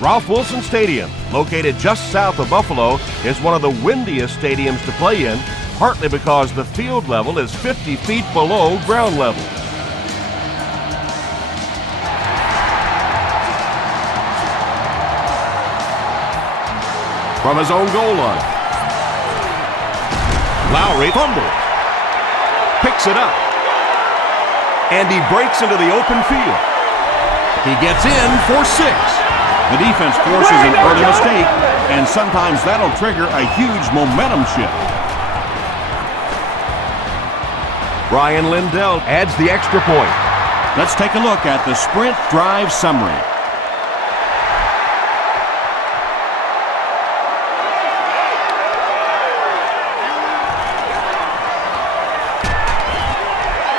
Ralph Wilson Stadium, located just south of Buffalo, is one of the windiest stadiums to play in, partly because the field level is 50 feet below ground level. From his own goal line, Lowry fumbles, picks it up, and he breaks into the open field. He gets in for 6. The defense forces an early mistake, and sometimes that'll trigger a huge momentum shift. Brian Lindell adds the extra point. Let's take a look at the sprint drive summary.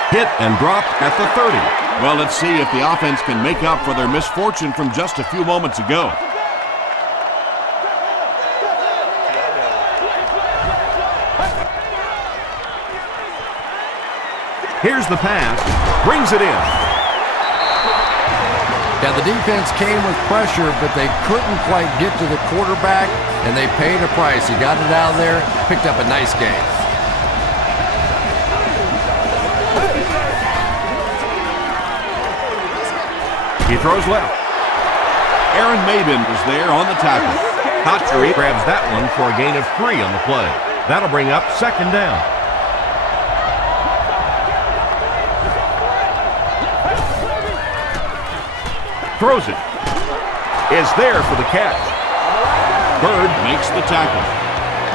Hit and dropped at the 30. Well, let's see if the offense can make up for their misfortune from just a few moments ago. Here's the pass, brings it in. Yeah, the defense came with pressure, but they couldn't quite get to the quarterback, and they paid a price. He got it out of there, picked up a nice game. He throws left. Aaron Maben was there on the tackle. Hatchery grabs that one for a gain of 3 on the play. That'll bring up 2nd down. Throws it. Is there for the catch. Bird makes the tackle.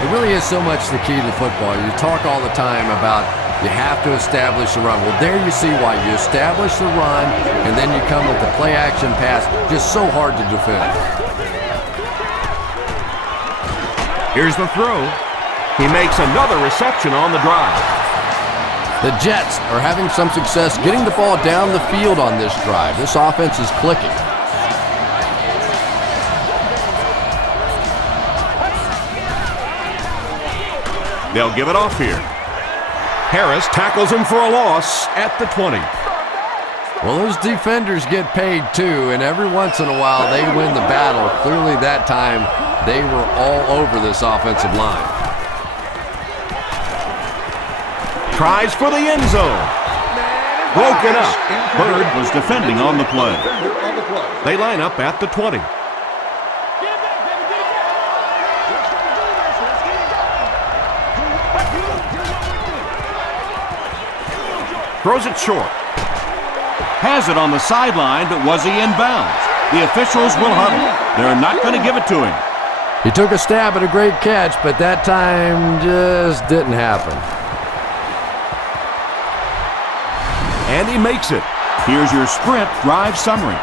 It really is so much the key to football. You talk all the time about you have to establish the run. Well, there you see why. You establish the run, and then you come with the play-action pass. Just so hard to defend. Here's the throw. He makes another reception on the drive. The Jets are having some success getting the ball down the field on this drive. This offense is clicking. They'll give it off here. Harris tackles him for a loss at the 20. Well, those defenders get paid too, and every once in a while they win the battle. Clearly that time they were all over this offensive line. Tries for the end zone. Broken up. Bird was defending on the play. They line up at the 20. Throws it short. Has it on the sideline, but was he in bounds? The officials will huddle. They're not going to give it to him. He took a stab at a great catch, but that time just didn't happen. And he makes it. Here's your sprint drive summary.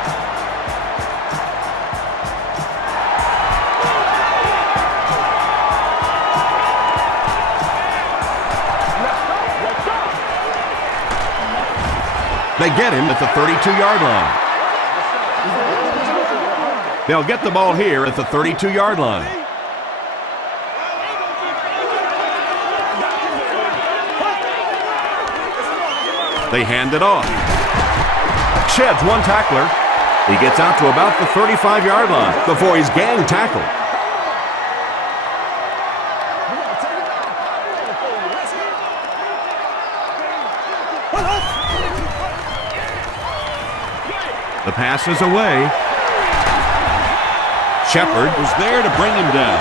They get him at the 32-yard line. They'll get the ball here at the 32-yard line. They hand it off. Sheds one tackler. He gets out to about the 35-yard line before he's gang tackled. The pass is away. Shepard was there to bring him down.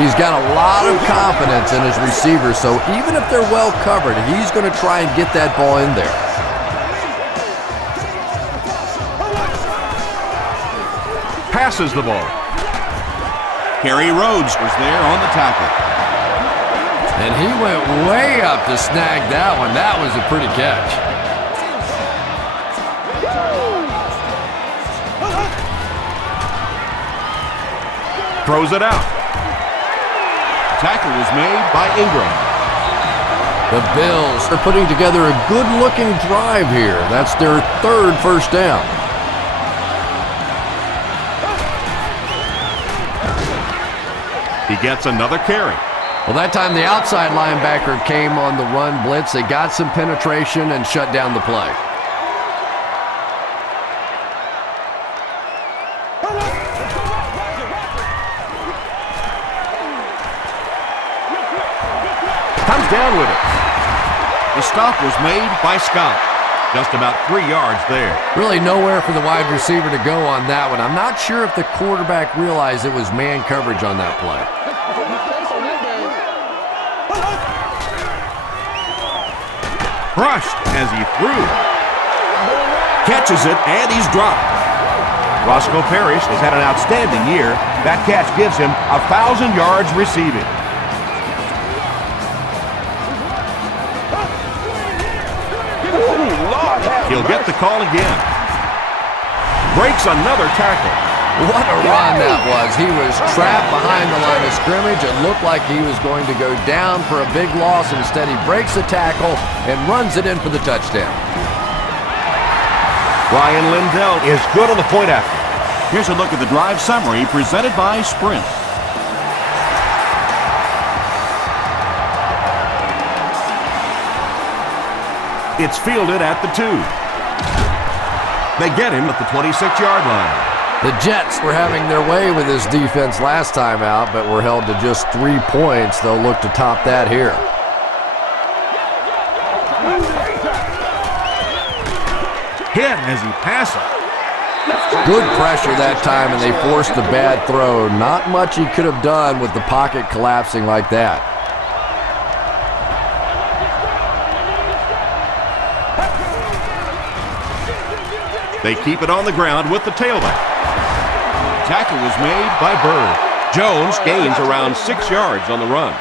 He's got a lot of confidence in his receivers, so even if they're well covered, he's going to try and get that ball in there. Passes the ball. Kerry Rhodes was there on the tackle. And he went way up to snag that one. That was a pretty catch. Throws it out. Tackle was made by Ingram. The Bills are putting together a good-looking drive here. That's their 3rd first down. He gets another carry. Well, that time the outside linebacker came on the run blitz. They got some penetration and shut down the play. down with it. The stop was made by Scott. Just about 3 yards there. Really nowhere for the wide receiver to go on that one. I'm not sure if the quarterback realized it was man coverage on that play. Brushed as he threw. Catches it, and he's dropped. Roscoe Parrish has had an outstanding year. That catch gives him 1,000 yards receiving. He'll get the call again. Breaks another tackle. What a run that was. He was trapped behind the line of scrimmage. It looked like he was going to go down for a big loss. Instead, he breaks the tackle and runs it in for the touchdown. Ryan Lindell is good on the point after. Here's a look at the drive summary presented by Sprint. It's fielded at the 2. They get him at the 26-yard line. The Jets were having their way with this defense last time out, but were held to just 3 points. They'll look to top that here. Hit as he passes. Good pressure that time, and they forced a bad throw. Not much he could have done with the pocket collapsing like that. They keep it on the ground with the tailback. Tackle was made by Bird. Jones gains around 6 yards on the run.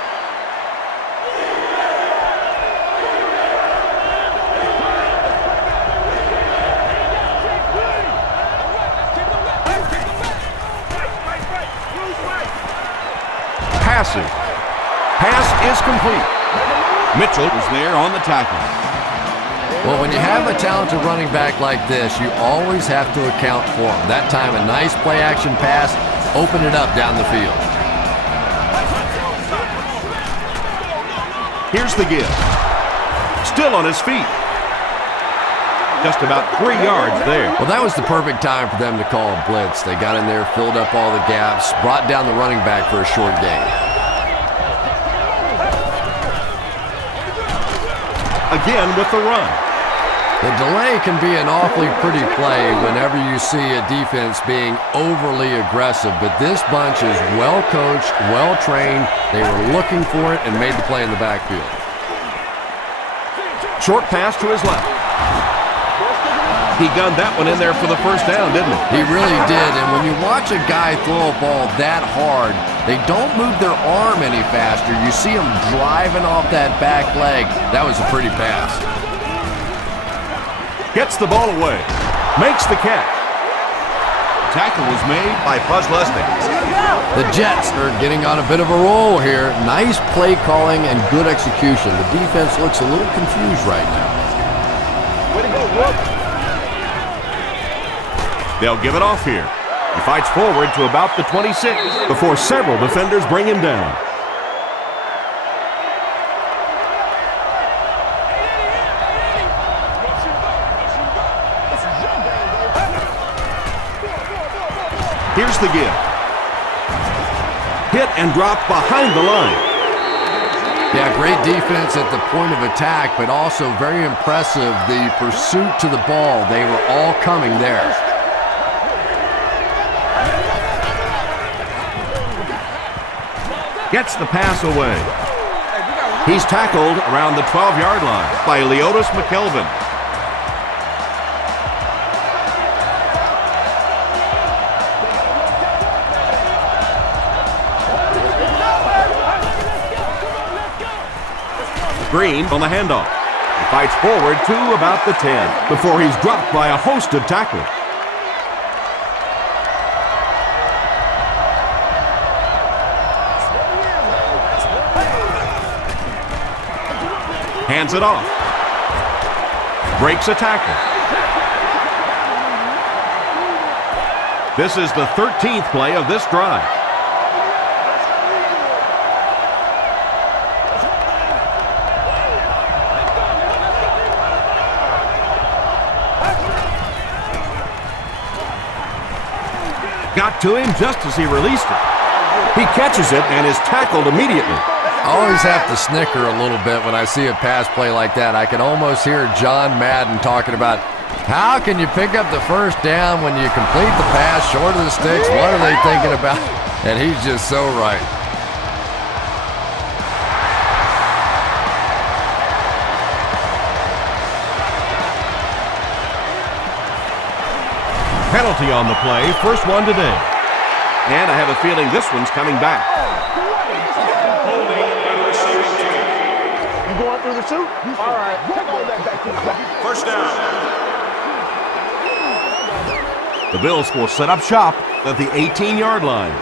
Passing. Pass is complete. Mitchell was there on the tackle. Well, when you have a talented running back like this, you always have to account for him. That time, a nice play-action pass opened it up down the field. Here's the give. Still on his feet. Just about 3 yards there. Well, that was the perfect time for them to call a blitz. They got in there, filled up all the gaps, brought down the running back for a short gain. Again with the run. The delay can be an awfully pretty play whenever you see a defense being overly aggressive, but this bunch is well-coached, well-trained. They were looking for it and made the play in the backfield. Short pass to his left. He gunned that one in there for the first down, didn't he? He really did, and when you watch a guy throw a ball that hard, they don't move their arm any faster. You see him driving off that back leg. That was a pretty pass. Gets the ball away. Makes the catch. Tackle was made by Buzz Leslie. The Jets are getting on a bit of a roll here. Nice play calling and good execution. The defense looks a little confused right now. Way to go, Rook. They'll give it off here. He fights forward to about the 26 before several defenders bring him down. Here's the give. Hit and drop behind the line. Yeah, great defense at the point of attack, but also very impressive the pursuit to the ball. They were all coming there. Gets the pass away. He's tackled around the 12-yard line by Leotis McKelvin. Green on the handoff. He fights forward to about the 10 before he's dropped by a host of tacklers. Hands it off. Breaks a tackle. This is the 13th play of this drive. Got to him just as he released it. He catches it and is tackled immediately. I always have to snicker a little bit when I see a pass play like that. I can almost hear John Madden talking about how can you pick up the first down when you complete the pass short of the sticks? What are they thinking about? And he's just so right. Penalty on the play, first one today. And I have a feeling this one's coming back. You going through the chute? All right. Back to the back. First down. The Bills will set up shop at the 18-yard line.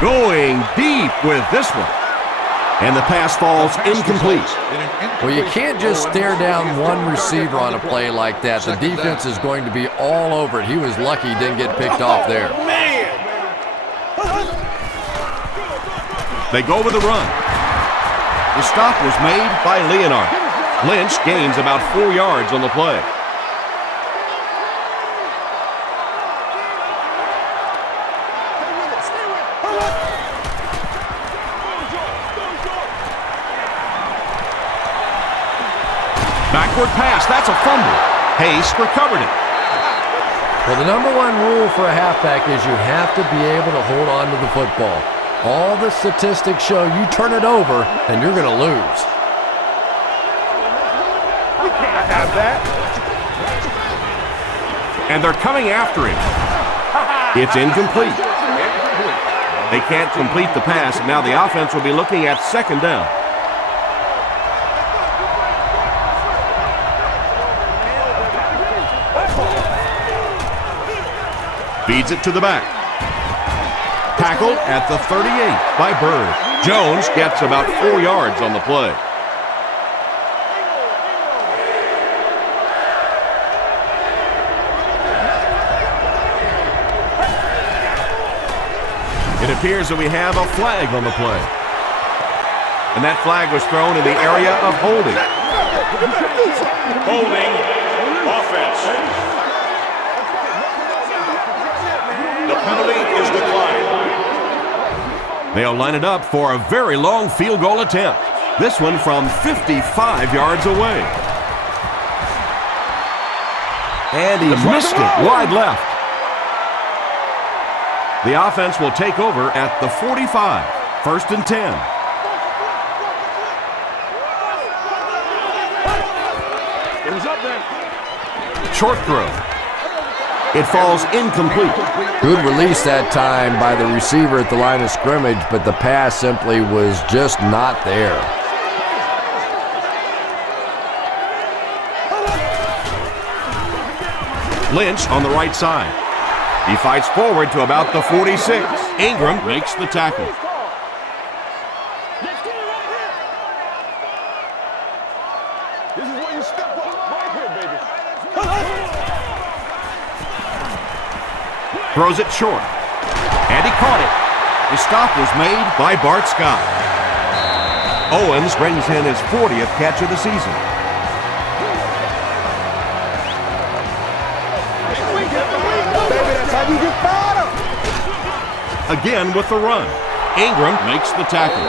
Going deep with this one. And the pass falls incomplete. Well, you can't just stare down one receiver on a play like that. The defense is going to be all over it. He was lucky he didn't get picked off there. They go with the run. The stop was made by Leonard. Lynch gains about 4 yards on the play. Backward pass, that's a fumble. Hayes recovered it. Well, the number one rule for a halfback is you have to be able to hold on to the football. All the statistics show you turn it over and you're going to lose. We can't have that. And they're coming after him. It's incomplete. They can't complete the pass. Now the offense will be looking at second down. Feeds it to the back. Tackled at the 38 by Bird. Jones gets about 4 yards on the play. It appears that we have a flag on the play. And that flag was thrown in the area of holding. Holding offense. The penalty is declined. They'll line it up for a very long field goal attempt. This one from 55 yards away. And he missed it wide left. The offense will take over at the 45. First and 10. It was up there. Short throw. It falls incomplete. Good release that time by the receiver at the line of scrimmage, but the pass simply was just not there. Lynch on the right side. He fights forward to about the 46. Ingram makes the tackle. This is where you step up right here, baby. Throws it short. And he caught it. The stop was made by Bart Scott. Owens brings in his 40th catch of the season. Again with the run. Ingram makes the tackle.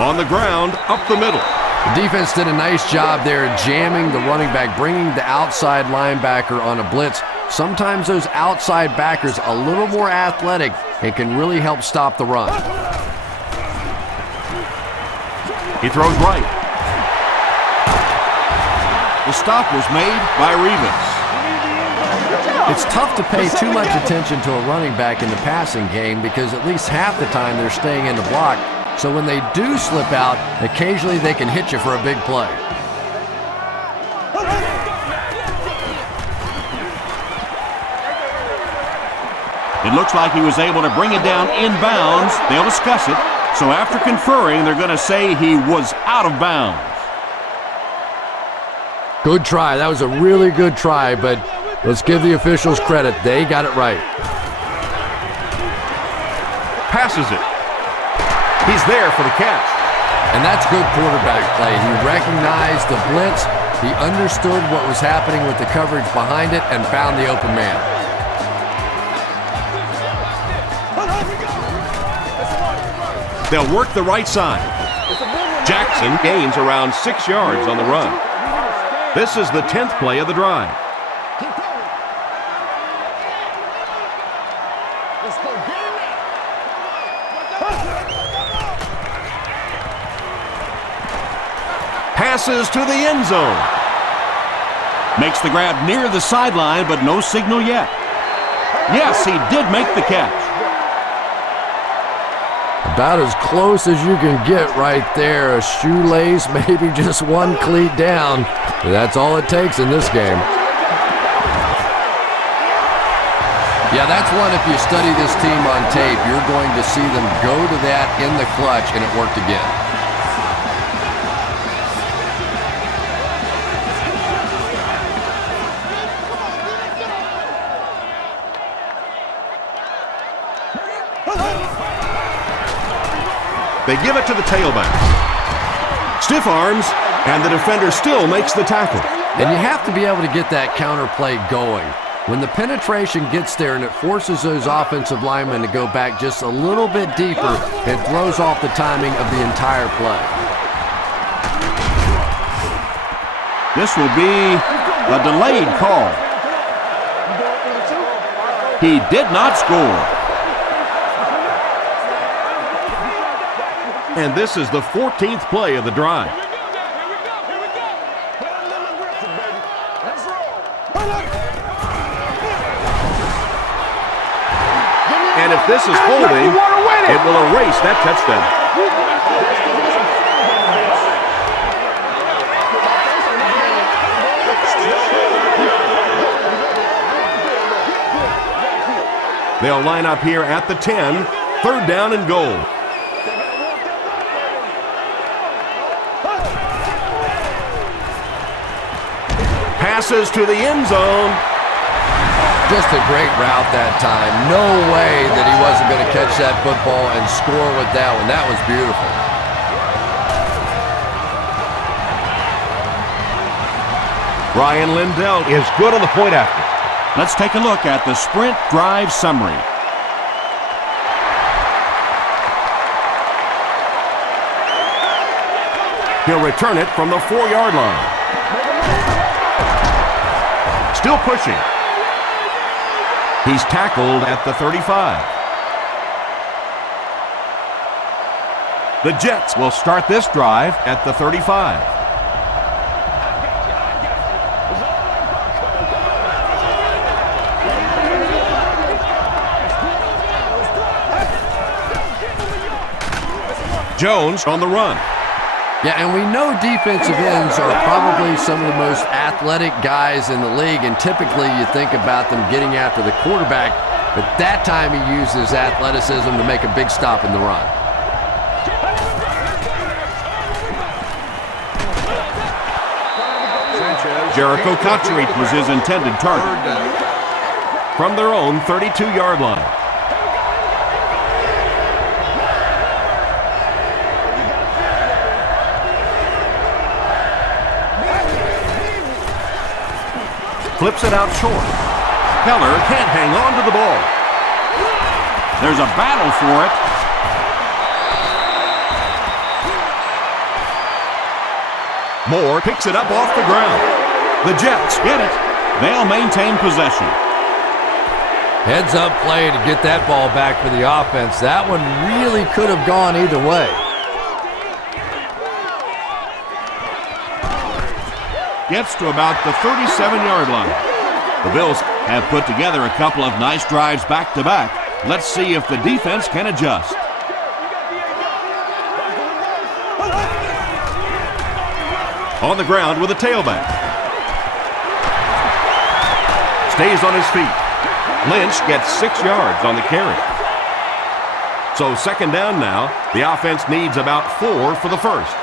On the ground, up the middle. The defense did a nice job there jamming the running back, bringing the outside linebacker on a blitz. Sometimes those outside backers a little more athletic and can really help stop the run. He throws right. The stop was made by Revis. It's tough to pay too much attention to a running back in the passing game because at least half the time they're staying in the block. So when they do slip out, occasionally they can hit you for a big play. It looks like he was able to bring it down inbounds. They'll discuss it. So after conferring, they're going to say he was out of bounds. Good try. That was a really good try, but let's give the officials credit. They got it right. passes it. He's there for the catch. And that's good quarterback play. He recognized the blitz. He understood what was happening with the coverage behind it and found the open man. They'll work the right side. Jackson gains around 6 yards on the run. This is the 10th play of the drive. Passes to the end zone. Makes the grab near the sideline, but no signal yet. Yes, he did make the catch. About as close as you can get right there. A shoelace, maybe just one cleat down. That's all it takes in this game. Yeah, that's one, if you study this team on tape, you're going to see them go to that in the clutch, and it worked again. They give it to the tailback. Stiff arms, and the defender still makes the tackle. And you have to be able to get that counter play going. When the penetration gets there and it forces those offensive linemen to go back just a little bit deeper, it throws off the timing of the entire play. This will be a delayed call. He did not score. And this is the 14th play of the drive. And if this is holding, it will erase that touchdown. They'll line up here at the 10, 3rd down and goal. Passes to the end zone. Just a great route that time. No way that he wasn't going to catch that football and score with that one. That was beautiful. Ryan Lindell is good on the point after. Let's take a look at the sprint drive summary. He'll return it from the 4-yard line. Still pushing. He's tackled at the 35. The Jets will start this drive at the 35. Jones on the run. Yeah, and we know defensive ends are probably some of the most athletic guys in the league, and typically you think about them getting after the quarterback, but that time he uses athleticism to make a big stop in the run. Jericho Cotchery was his intended target. From their own 32-yard line. Flips it out short. Keller can't hang on to the ball. There's a battle for it. Moore picks it up off the ground. The Jets get it. They'll maintain possession. Heads up play to get that ball back for the offense. That one really could have gone either way. Gets to about the 37-yard line. The Bills have put together a couple of nice drives back-to-back. Let's see if the defense can adjust. On the ground with a tailback. Stays on his feet. Lynch gets 6 yards on the carry. So 2nd down now. The offense needs about 4 for the first.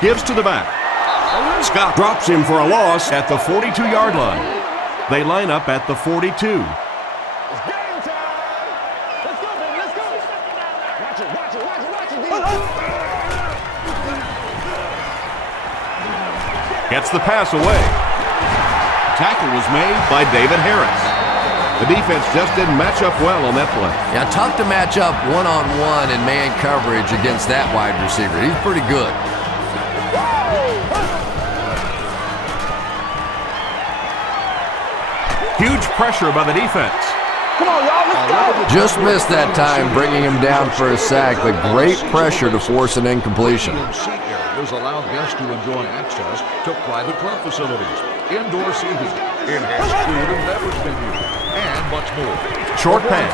Gives to the back. Scott drops him for a loss at the 42-yard line. They line up at the 42. It's game time. Let's go, baby. Let's go. Watch it, watch it, watch it, watch it. Gets the pass away. Tackle was made by David Harris. The defense just didn't match up well on that play. Yeah, tough to match up one-on-one in man coverage against that wide receiver. He's pretty good. Huge pressure by the defense. Come on, y'all. Let's go. Just missed that time, bringing him down for a sack, but great pressure to force an incompletion. Seat areas allow guests to enjoy access to private club facilities, indoor seating, enhanced food and beverage menu, and much more. Short pass.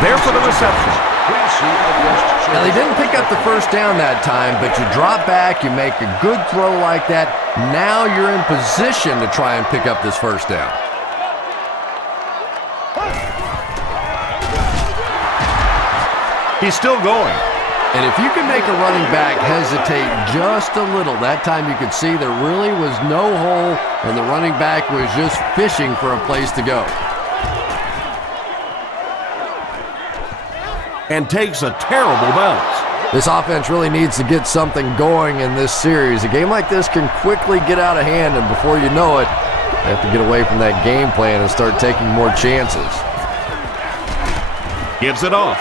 There for the reception. Please see our guest Now, they didn't pick up the first down that time, but you drop back, you make a good throw like that. Now you're in position to try and pick up this first down. He's still going. And if you can make a running back hesitate just a little, that time you could see there really was no hole, and the running back was just fishing for a place to go. And takes a terrible bounce. This offense really needs to get something going in this series. A game like this can quickly get out of hand, and before you know it, they have to get away from that game plan and start taking more chances. Gives it off.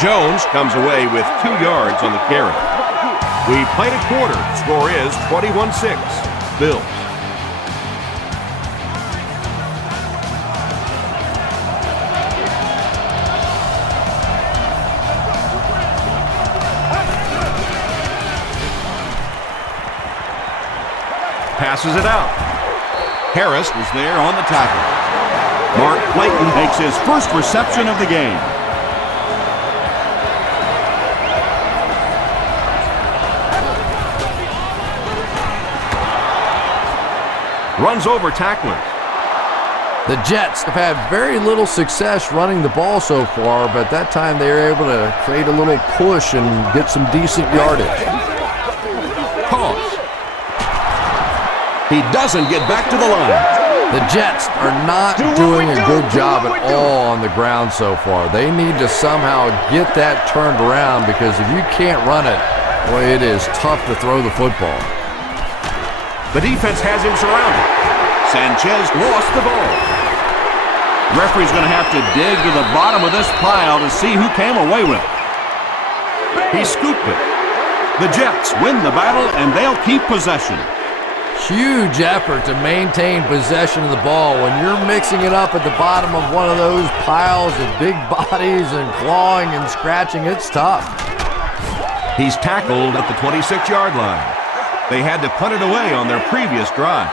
Jones comes away with 2 yards on the carry. We played a quarter. Score is 21-6. Bills. Passes it out. Harris was there on the tackle. Mark Clayton makes his first reception of the game. Runs over tacklers. The Jets have had very little success running the ball so far, but that time they were able to create a little push and get some decent yardage. Pause. He doesn't get back to the line. The Jets are not doing a good job at all on the ground so far. They need to somehow get that turned around, because if you can't run it, boy, it is tough to throw the football. The defense has him surrounded. Sanchez lost the ball. Referee's going to have to dig to the bottom of this pile to see who came away with it. He scooped it. The Jets win the battle, and they'll keep possession. Huge effort to maintain possession of the ball. When you're mixing it up at the bottom of one of those piles of big bodies and clawing and scratching, it's tough. He's tackled at the 26-yard line. They had to punt it away on their previous drive.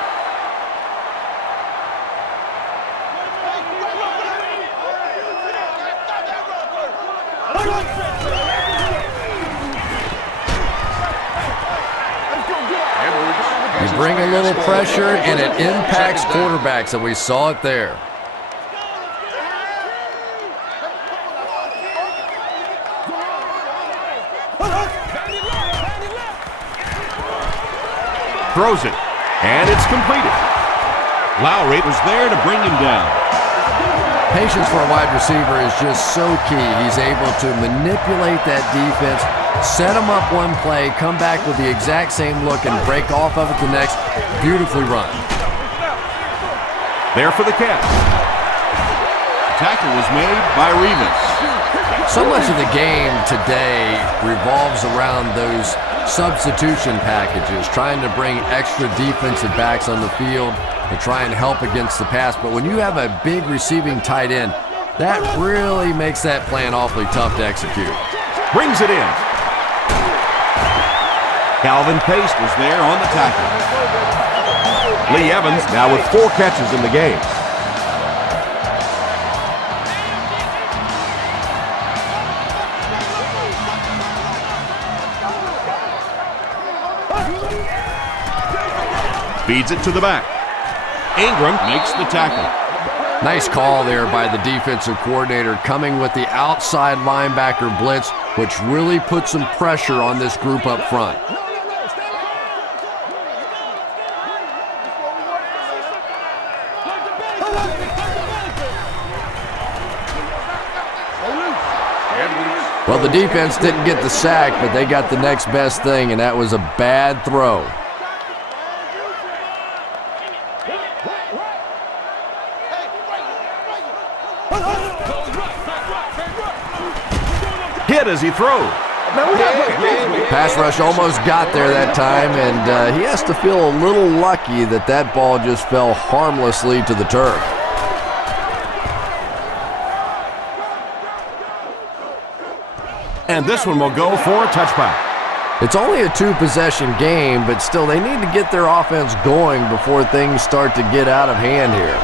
You bring a little pressure, and it impacts quarterbacks, and we saw it there. Throws it, and it's completed. Lowry was there to bring him down. Patience for a wide receiver is just so key. He's able to manipulate that defense, set them up one play, come back with the exact same look, and break off of it the next. Beautifully run. There for the catch. Tackle was made by Revis. So much of the game today revolves around those substitution packages, trying to bring extra defensive backs on the field to try and help against the pass. But when you have a big receiving tight end, that really makes that plan awfully tough to execute. Brings it in. Calvin Pace was there on the tackle. Lee Evans now with 4 catches in the game. Feeds it to the back. Ingram makes the tackle. Nice call there by the defensive coordinator, coming with the outside linebacker blitz, which really put some pressure on this group up front. Well, the defense didn't get the sack, but they got the next best thing, and that was a bad throw. Hit as he throws. Pass rush almost got there that time, and he has to feel a little lucky that that ball just fell harmlessly to the turf. And this one will go for a touchback. It's only a two-possession game, but still they need to get their offense going before things start to get out of hand here.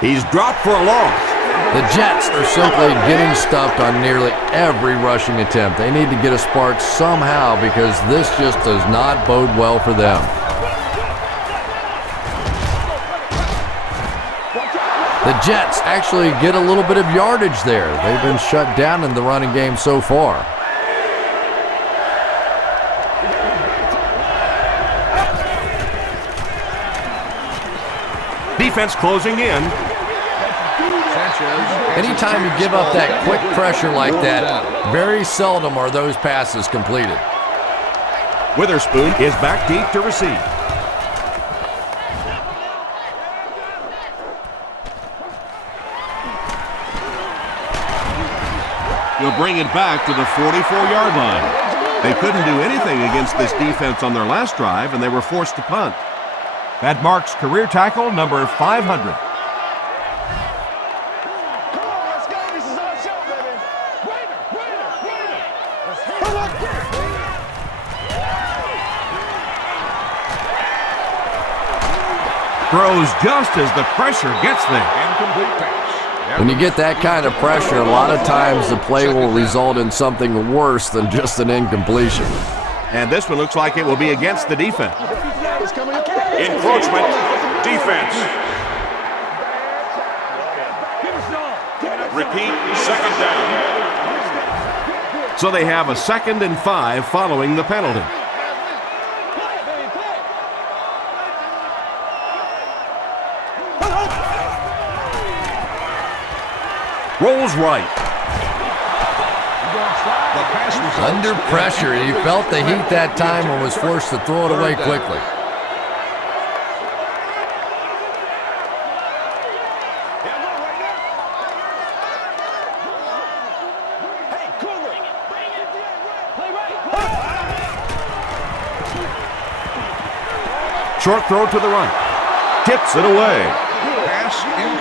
He's dropped for a loss. The Jets are simply getting stuffed on nearly every rushing attempt. They need to get a spark somehow because this just does not bode well for them. The Jets actually get a little bit of yardage there. They've been shut down in the running game so far. Defense closing in. Anytime you give up that quick pressure like that, very seldom are those passes completed. Witherspoon is back deep to receive. He'll bring it back to the 44-yard line. They couldn't do anything against this defense on their last drive, and they were forced to punt. That marks career tackle number 500. Throws just as the pressure gets there. Incomplete pass. When you get that kind of pressure, a lot of times the play will result in something worse than just an incompletion. And this one looks like it will be against the defense. Encroachment, defense. Repeat, second down. So they have a 2nd and 5 following the penalty. Rolls right. Under pressure, he felt the heat that time and was forced to throw it away quickly. Short throw to the right. Tips it away.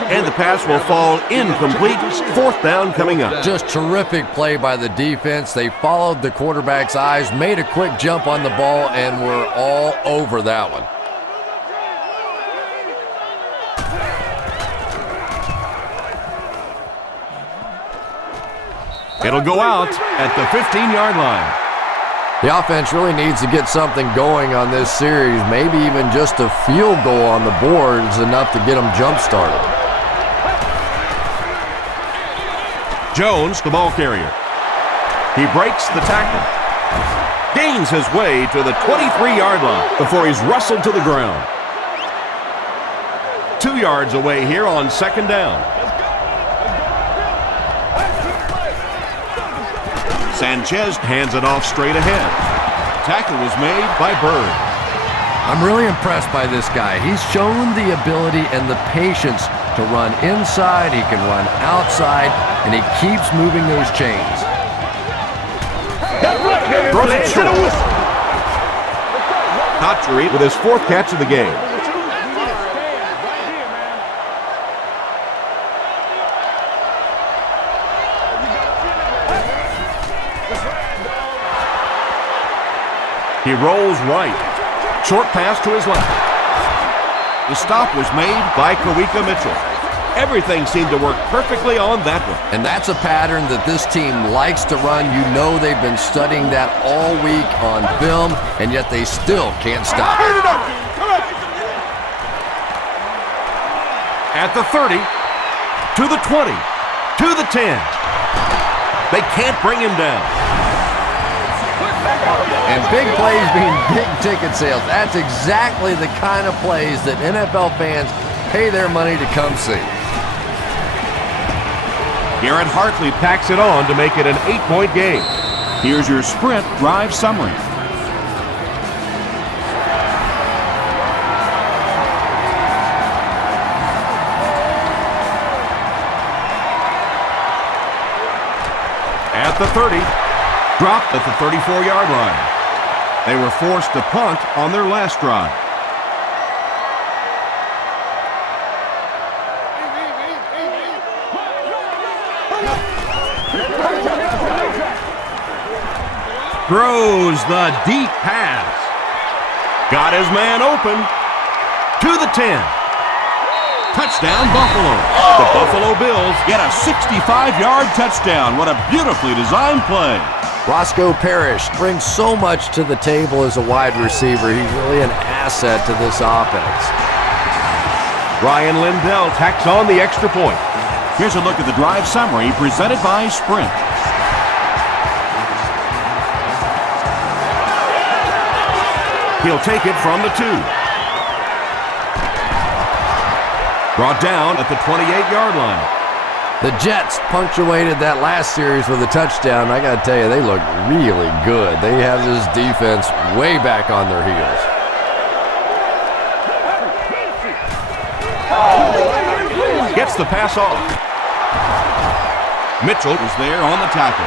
And the pass will fall incomplete. 4th down coming up. Just terrific play by the defense. They followed the quarterback's eyes, made a quick jump on the ball, and were all over that one. It'll go out at the 15-yard line. The offense really needs to get something going on this series. Maybe even just a field goal on the board is enough to get them jump-started. Jones, the ball carrier. He breaks the tackle. Gains his way to the 23-yard line before he's wrestled to the ground. 2 yards away here on 2nd down. Sanchez hands it off straight ahead. Tackle was made by Bird. I'm really impressed by this guy. He's shown the ability and the patience to run inside, he can run outside, and he keeps moving those chains. Throws it short. Cotchery with his 4th catch of the game. He rolls right. Short pass to his left. The stop was made by Kawika Mitchell. Everything seemed to work perfectly on that one. And that's a pattern that this team likes to run. You know they've been studying that all week on film, and yet they still can't stop it. At the 30, to the 20, to the 10. They can't bring him down. And big plays mean big ticket sales. That's exactly the kind of plays that NFL fans pay their money to come see. Garrett Hartley packs it on to make it an 8-point game. Here's your sprint drive summary. At the 30, dropped at the 34-yard line. They were forced to punt on their last drive. Throws the deep pass. Got his man open. To the 10. Touchdown, Buffalo. The Buffalo Bills get a 65-yard touchdown. What a beautifully designed play. Roscoe Parrish brings so much to the table as a wide receiver. He's really an asset to this offense. Ryan Lindell tacks on the extra point. Here's a look at the drive summary presented by Sprint. He'll take it from the 2. Brought down at the 28-yard line. The Jets punctuated that last series with a touchdown. I got to tell you, they look really good. They have this defense way back on their heels. Gets the pass off. Mitchell is there on the tackle.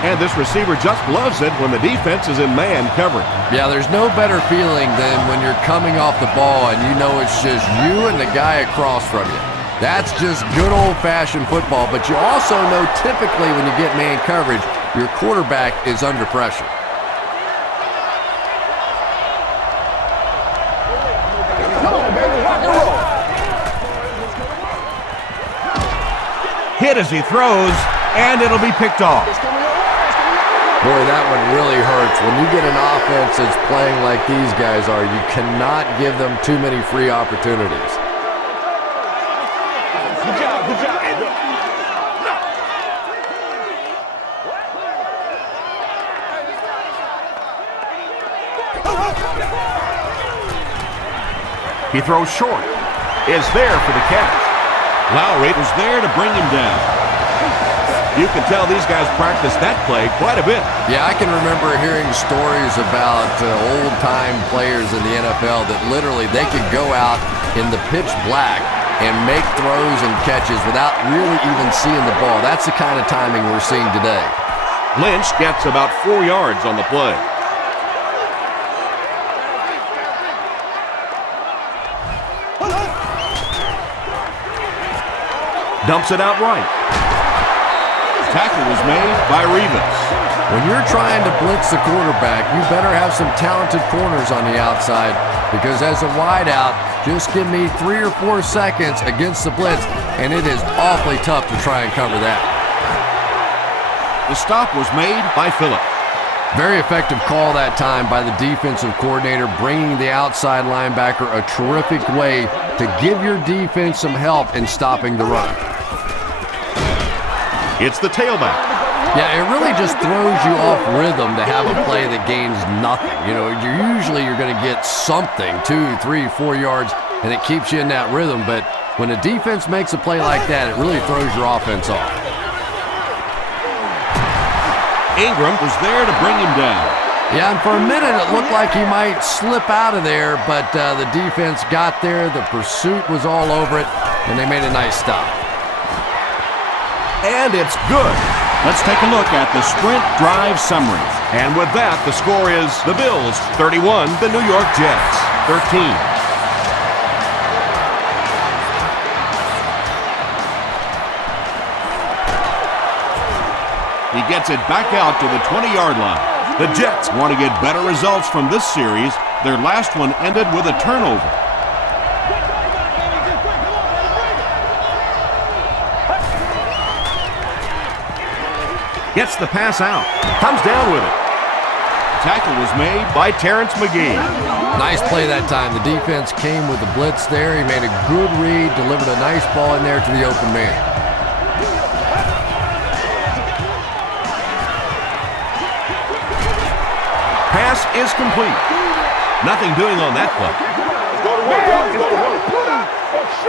And this receiver just loves it when the defense is in man coverage. Yeah, there's no better feeling than when you're coming off the ball and you know it's just you and the guy across from you. That's just good old-fashioned football, but you also know typically when you get man coverage, your quarterback is under pressure. Hit as he throws, and it'll be picked off. Boy, that one really hurts. When you get an offense that's playing like these guys are, you cannot give them too many free opportunities. Good job, good job. Hey, look. He throws short. Is there for the catch. Lowry was there to bring him down. You can tell these guys practice that play quite a bit. Yeah, I can remember hearing stories about old-time players in the NFL that literally they could go out in the pitch black and make throws and catches without really even seeing the ball. That's the kind of timing we're seeing today. Lynch gets about 4 yards on the play. Dumps it out right. Tackle was made by Rivas. When you're trying to blitz the quarterback, you better have some talented corners on the outside because as a wideout, just give me 3 or 4 seconds against the blitz, and it is awfully tough to try and cover that. The stop was made by Phillip. Very effective call that time by the defensive coordinator, bringing the outside linebacker a terrific way to give your defense some help in stopping the run. It's the tailback. Yeah, it really just throws you off rhythm to have a play that gains nothing. You know, you're going to get something, 2, 3, 4 yards, and it keeps you in that rhythm. But when a defense makes a play like that, it really throws your offense off. Ingram was there to bring him down. Yeah, and for a minute it looked like he might slip out of there, but the defense got there, the pursuit was all over it, and they made a nice stop. And it's good. Let's take a look at the sprint drive summary. And with that, the score is the Bills 31, the New York Jets 13. He gets it back out to the 20-yard line. The Jets want to get better results from this series. Their last one ended with a turnover. Gets the pass out. Comes down with it. Tackle was made by Terrence McGee. Nice play that time. The defense came with the blitz there. He made a good read, delivered a nice ball in there to the open man. Pass is complete. Nothing doing on that play.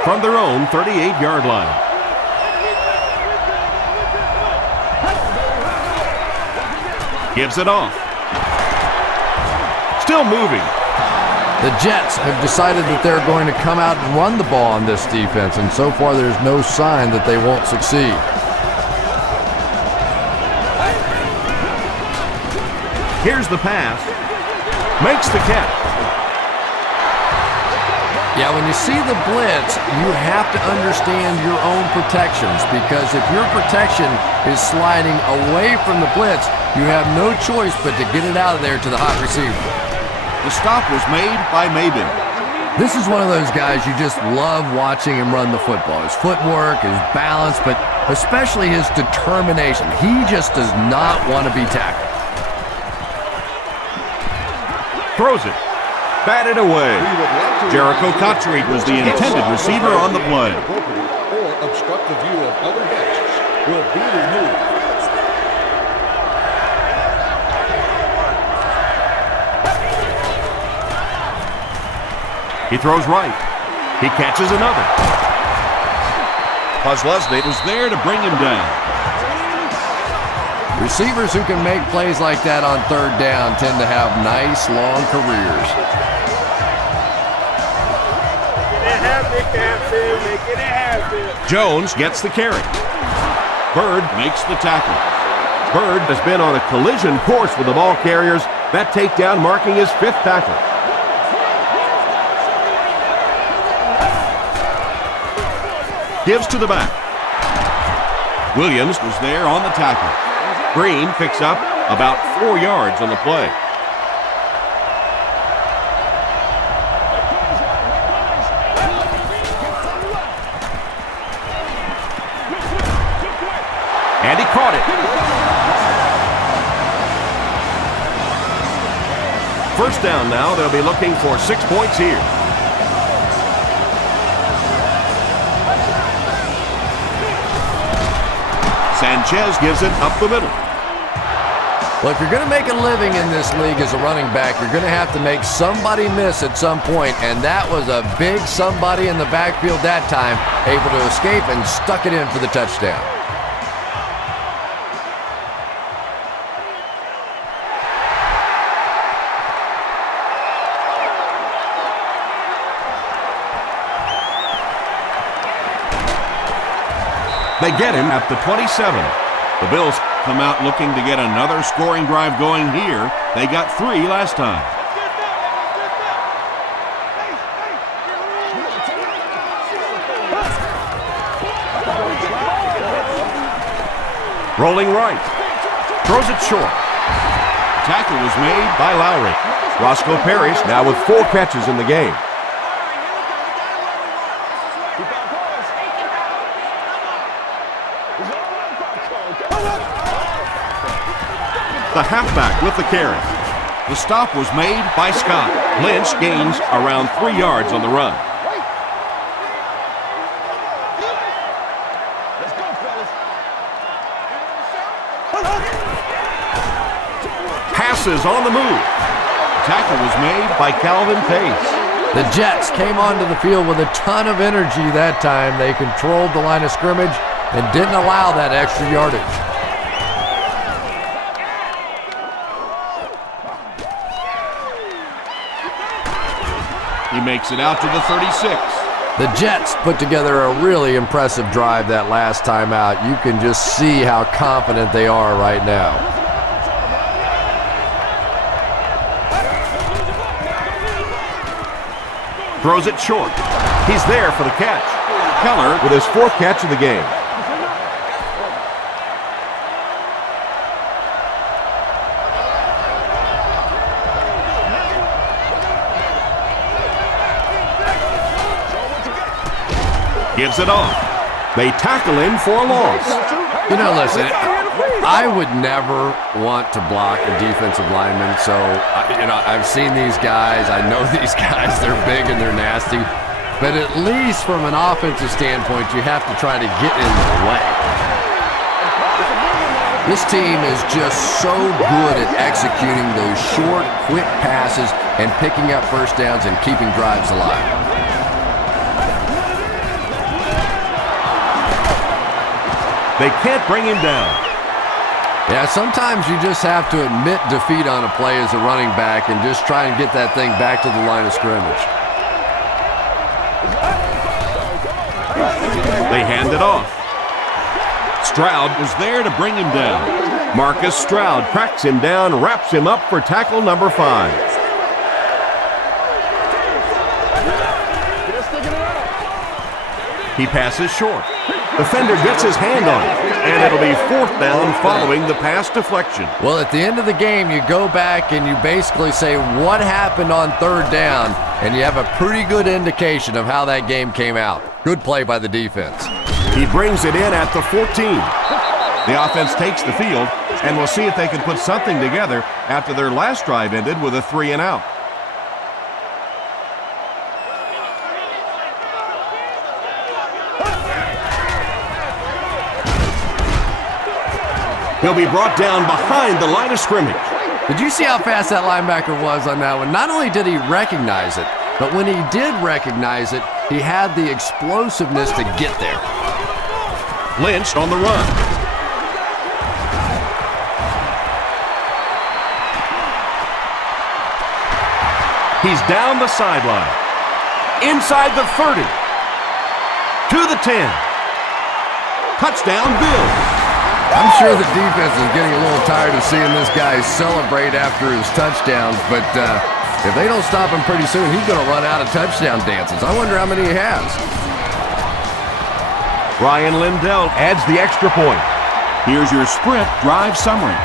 From their own 38-yard line. Gives it off. Still moving. The Jets have decided that they're going to come out and run the ball on this defense, and so far there's no sign that they won't succeed. Here's the pass. Makes the catch. Yeah, when you see the blitz, you have to understand your own protections, because if your protection is sliding away from the blitz, you have no choice but to get it out of there to the hot receiver. The stop was made by Maben. This is one of those guys you just love watching him run the football. His footwork, his balance, but especially his determination. He just does not want to be tackled. Throws it. Batted away. Jericho Cotchery was the intended receiver on the play. Or obstruct the view of other guests will be removed. He throws right. He catches another. Kozlesny was there to bring him down. Receivers who can make plays like that on third down tend to have nice, long careers. Jones gets the carry. Bird makes the tackle. Bird has been on a collision course with the ball carriers. That takedown marking his 5th tackle. Gives to the back. Williams was there on the tackle. Green picks up about 4 yards on the play. And he caught it. First down now. They'll be looking for 6 points here. Sanchez gives it up the middle. Well, if you're going to make a living in this league as a running back, you're going to have to make somebody miss at some point, and that was a big somebody in the backfield that time, able to escape and stuck it in for the touchdown. They get him at the 27. The Bills come out looking to get another scoring drive going here. They got 3 last time. Rolling right. Throws it short. Tackle was made by Lowry. Roscoe Parrish now with 4 catches in the game. The halfback with the carry. The stop was made by Scott. Lynch gains around 3 yards on the run. Passes on the move. Tackle was made by Calvin Pace. The Jets came onto the field with a ton of energy that time. They controlled the line of scrimmage and didn't allow that extra yardage. He makes it out to the 36. The Jets put together a really impressive drive that last time out. You can just see how confident they are right now. Throws it short. He's there for the catch. Keller with his 4th catch of the game. Gives it off. They tackle him for a loss. You know, listen, I would never want to block a defensive lineman, so, I've seen these guys. I know these guys. They're big and they're nasty. But at least from an offensive standpoint, you have to try to get in the way. This team is just so good at executing those short, quick passes and picking up first downs and keeping drives alive. They can't bring him down. Yeah, sometimes you just have to admit defeat on a play as a running back and just try and get that thing back to the line of scrimmage. They hand it off. Stroud was there to bring him down. Marcus Stroud cracks him down, wraps him up for tackle number 5. He passes short. Defender gets his hand on it, and it'll be 4th down following the pass deflection. Well, at the end of the game, you go back and you basically say what happened on 3rd down, and you have a pretty good indication of how that game came out. Good play by the defense. He brings it in at the 14. The offense takes the field, and we'll see if they can put something together after their last drive ended with a 3-and-out. He'll be brought down behind the line of scrimmage. Did you see how fast that linebacker was on that one? Not only did he recognize it, but when he did recognize it, he had the explosiveness to get there. Lynch on the run. He's down the sideline. Inside the 30. To the 10. Touchdown, Bills. I'm sure the defense is getting a little tired of seeing this guy celebrate after his touchdowns, but if they don't stop him pretty soon, he's going to run out of touchdown dances. I wonder how many he has. Ryan Lindell adds the extra point. Here's your sprint drive summary.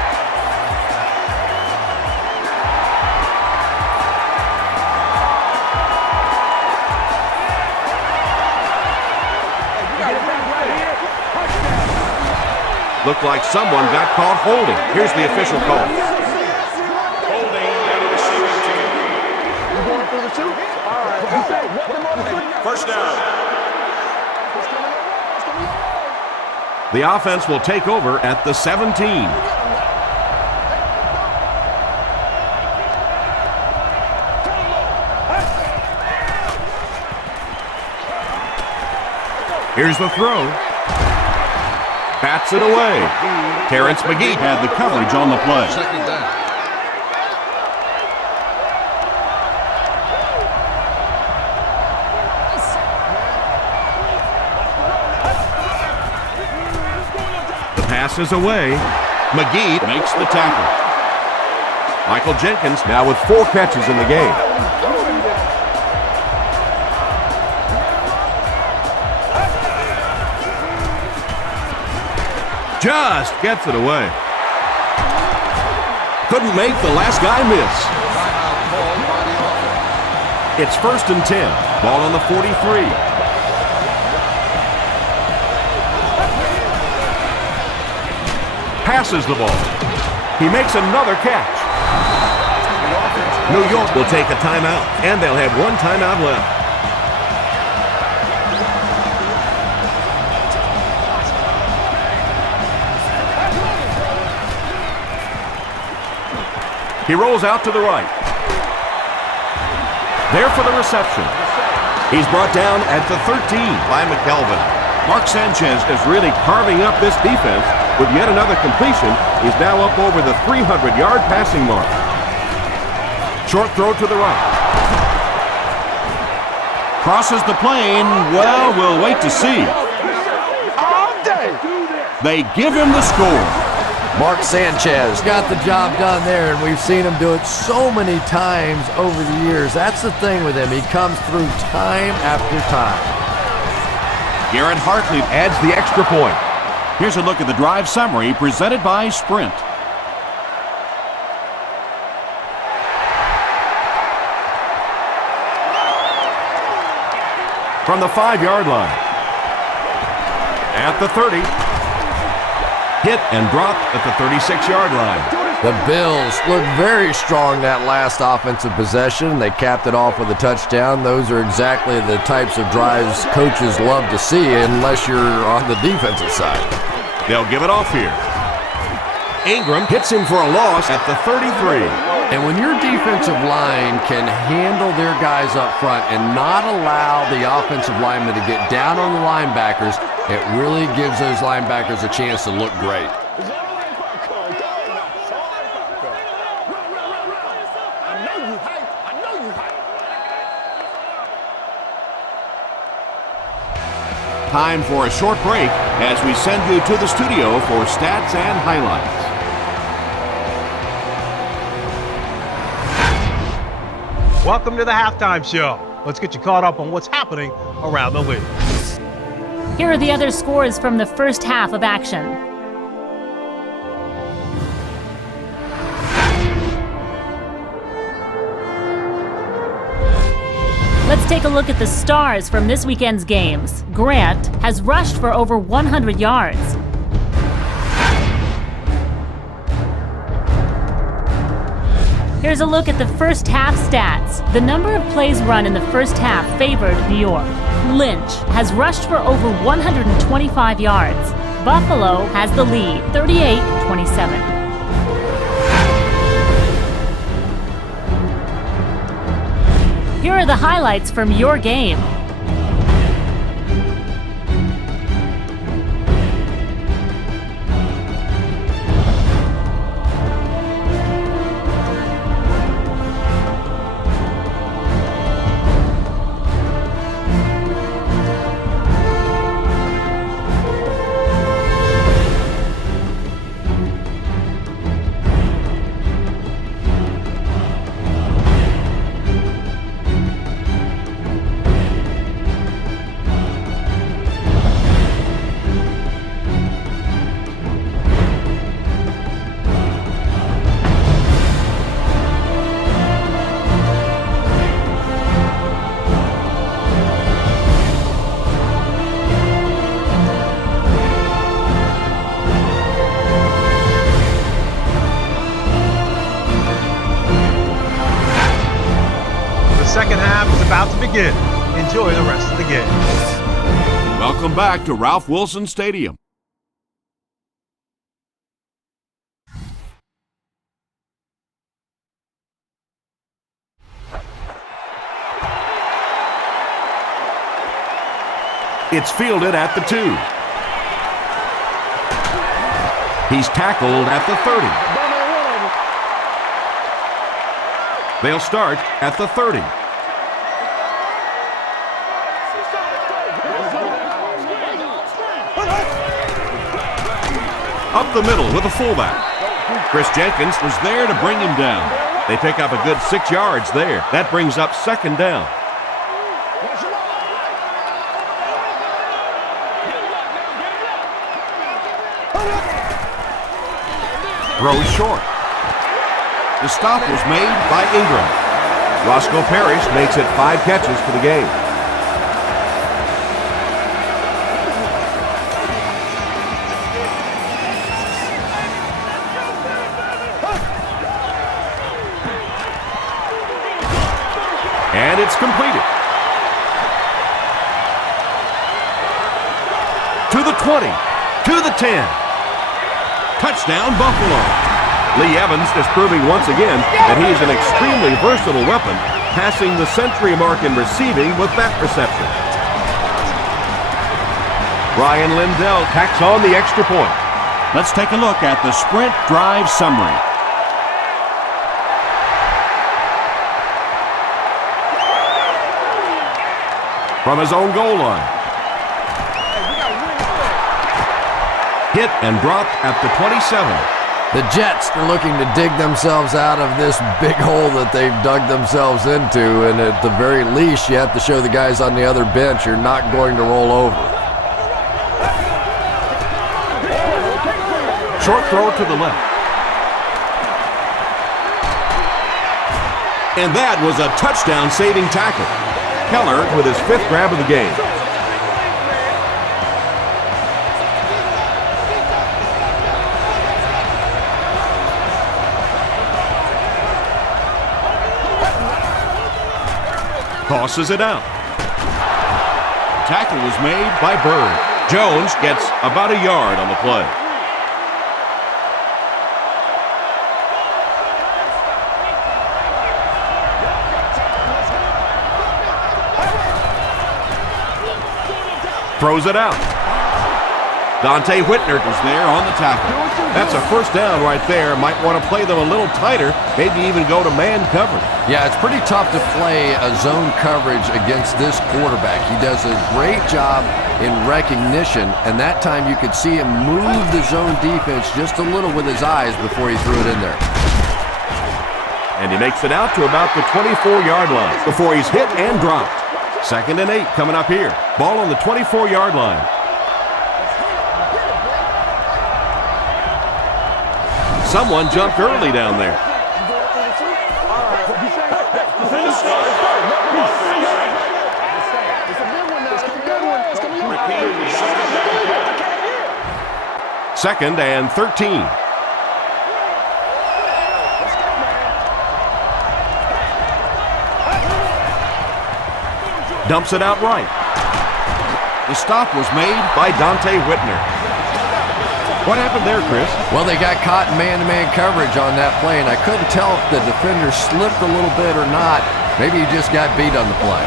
Looked like someone got caught holding. Here's the official call. Holding and receiving team. First down. The offense will take over at the 17. Here's the throw. Bats it away. Terrence McGee had the coverage on the play. 2nd down. The pass is away. McGee makes the tackle. Michael Jenkins now with 4 catches in the game. Just gets it away. Couldn't make the last guy miss. It's 1st and 10. Ball on the 43. Passes the ball. He makes another catch. New York will take a timeout, and they'll have 1 timeout left. He rolls out to the right. There for the reception. He's brought down at the 13 by McKelvin. Mark Sanchez is really carving up this defense with yet another completion. He's now up over the 300-yard passing mark. Short throw to the right. Crosses the plane. Well, we'll wait to see. They give him the score. Mark Sanchez got the job done there, and we've seen him do it so many times over the years. That's the thing with him. He comes through time after time. Garrett Hartley adds the extra point. Here's a look at the drive summary presented by Sprint. From the 5-yard line. At the 30. Hit and dropped at the 36-yard line. The Bills looked very strong that last offensive possession. They capped it off with a touchdown. Those are exactly the types of drives coaches love to see unless you're on the defensive side. They'll give it off here. Ingram hits him for a loss at the 33. And when your defensive line can handle their guys up front and not allow the offensive linemen to get down on the linebackers, it really gives those linebackers a chance to look great. Time for a short break as we send you to the studio for stats and highlights. Welcome to the halftime show. Let's get you caught up on what's happening around the league. Here are the other scores from the first half of action. Let's take a look at the stars from this weekend's games. Grant has rushed for over 100 yards. Here's a look at the first half stats. The number of plays run in the first half favored New York. Lynch has rushed for over 125 yards. Buffalo has the lead, 38-27. Here are the highlights from your game. Second half is about to begin. Enjoy the rest of the game. Welcome back to Ralph Wilson Stadium. It's fielded at the 2. He's tackled at the 30. They'll start at the 30. Up the middle with a fullback. Chris Jenkins was there to bring him down. They pick up a good 6 yards there. That brings up second down. Throws short. The stop was made by Ingram. Roscoe Parrish makes it 5 catches for the game. And it's completed. To the 20, to the 10. Touchdown, Buffalo. Lee Evans is proving once again that he's an extremely versatile weapon, passing the century mark in receiving with that reception. Brian Lindell tacks on the extra point. Let's take a look at the sprint drive summary. From his own goal line. Hit and dropped at the 27. The Jets are looking to dig themselves out of this big hole that they've dug themselves into, and at the very least, you have to show the guys on the other bench you're not going to roll over. Short throw to the left. And that was a touchdown-saving tackle. Keller with his 5th grab of the game. Tosses it out. Tackle was made by Bird. Jones gets about a yard on the play. Throws it out. Dante Whitner was there on the tackle. That's a first down right there. Might want to play them a little tighter, maybe even go to man coverage. Yeah, it's pretty tough to play a zone coverage against this quarterback. He does a great job in recognition, and that time you could see him move the zone defense just a little with his eyes before he threw it in there. And he makes it out to about the 24-yard line before he's hit and dropped. 2nd and 8 coming up here. Ball on the 24-yard line. Someone jumped early down there. Second and 13. Dumps it out right. The stop was made By Dante Whitner. What happened there, Chris? Well, they got caught in man-to-man coverage on that play, and I couldn't tell if the defender slipped a little bit or not. Maybe he just got beat on the play.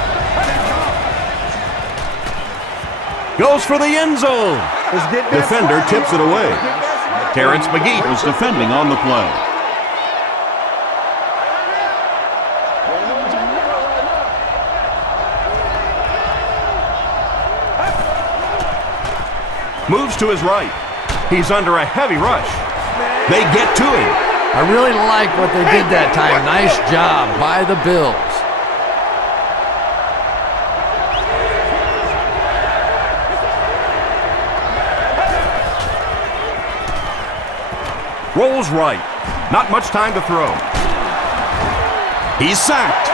Goes for the end zone. Defender tips it away. Terrence McGee was defending on the play. moves to his right. He's under a heavy rush. They get to him. I really like what they did that time. Nice job by the Bills. Rolls right. Not much time to throw. He's sacked.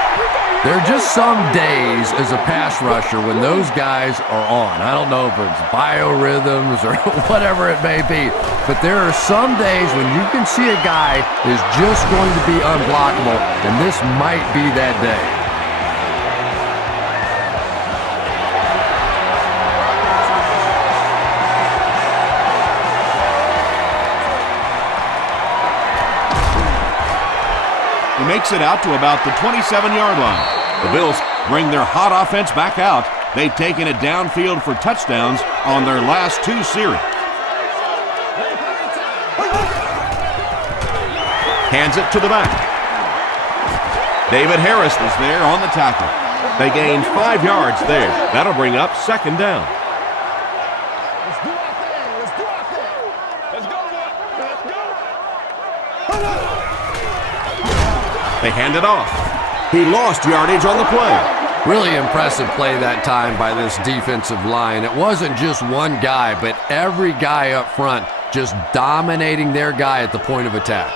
There are just some days as a pass rusher when those guys are on. I don't know if it's biorhythms or whatever it may be, but there are some days when you can see a guy is just going to be unblockable, and this might be that day. He makes it out to about the 27-yard line. The Bills bring their hot offense back out. They've taken it downfield for touchdowns on their last two series. Hands it to the back. David Harris was there on the tackle. They gained 5 yards there. That'll bring up second down. Let's do our thing. Let's do our thing. Let's go, boy. Let's go. They hand it off. He lost yardage on the play. Really impressive play that time by this defensive line. It wasn't just one guy, but every guy up front just dominating their guy at the point of attack.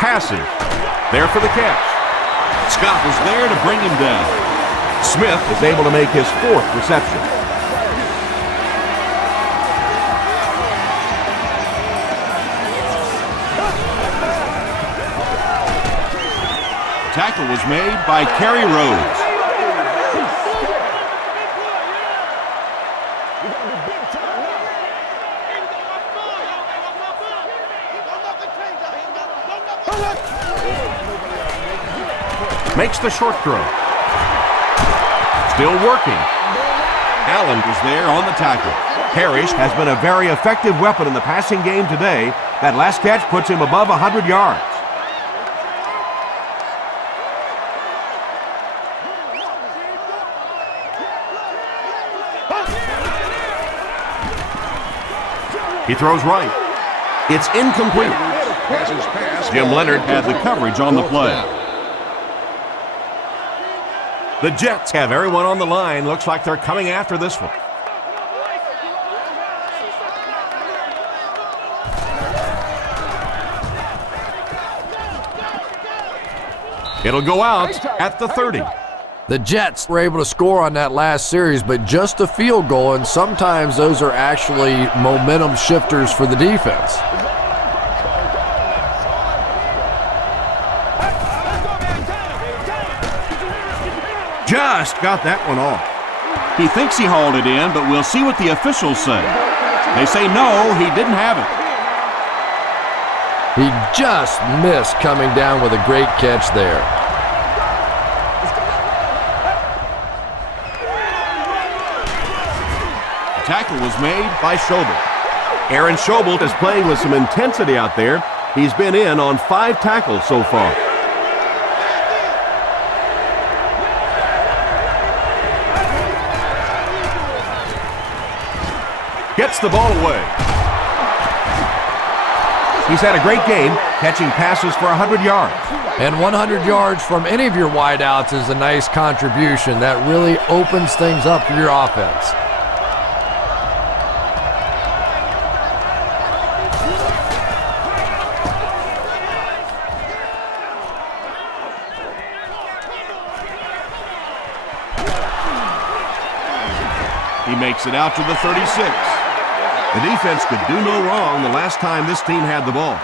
Passing. There for the catch. Scott was there to bring him down. Smith is able to make his 4th reception. Tackle was made by Kerry Rhodes. Makes the short throw. Still working. Allen was there on the tackle. Parrish has been a very effective weapon in the passing game today. That last catch puts him above 100 yards. He throws right. It's incomplete. Jim Leonard had the coverage on the play. The Jets have everyone on the line. Looks like they're coming after this one. It'll go out at the 30. The Jets were able to score on that last series, but just a field goal, and sometimes those are actually momentum shifters for the defense. Just got that one off. He thinks he hauled it in, but we'll see what the officials say. They say no, he didn't have it. He just missed coming down with a great catch there. The tackle was made by Schobel. Aaron Schobel is playing with some intensity out there. He's been in on 5 tackles so far. Gets the ball away. He's had a great game, catching passes for 100 yards. And 100 yards from any of your wideouts is a nice contribution. That really opens things up for your offense. He makes it out to the 36. The defense could do no wrong the last time this team had the ball.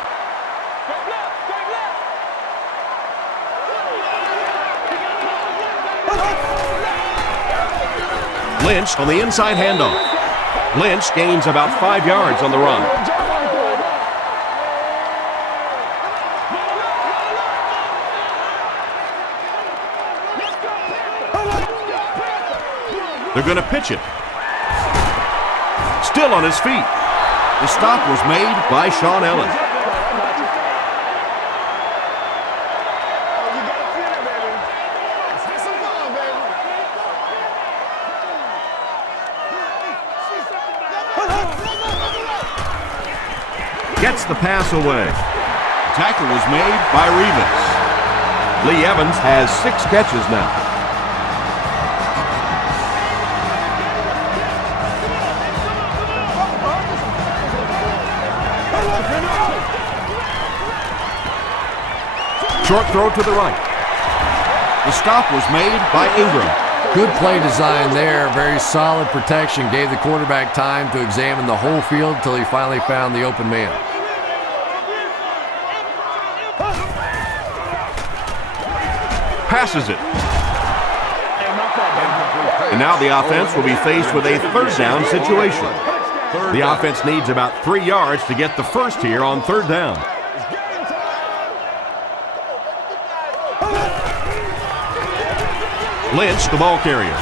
Lynch on the inside handoff. Lynch gains about 5 yards on the run. They're going to pitch it. Still on his feet. The stop was made by Sean Ellis. Gets the pass away. Tackle was made by Rivas. Lee Evans has 6 catches now. Short throw to the right. The stop was made by Ingram. Good play design there. Very solid protection. Gave the quarterback time to examine the whole field until he finally found the open man. Passes it. And now the offense will be faced with a third down situation. The offense needs about 3 yards to get the first here on third down. Lynch, the ball carrier.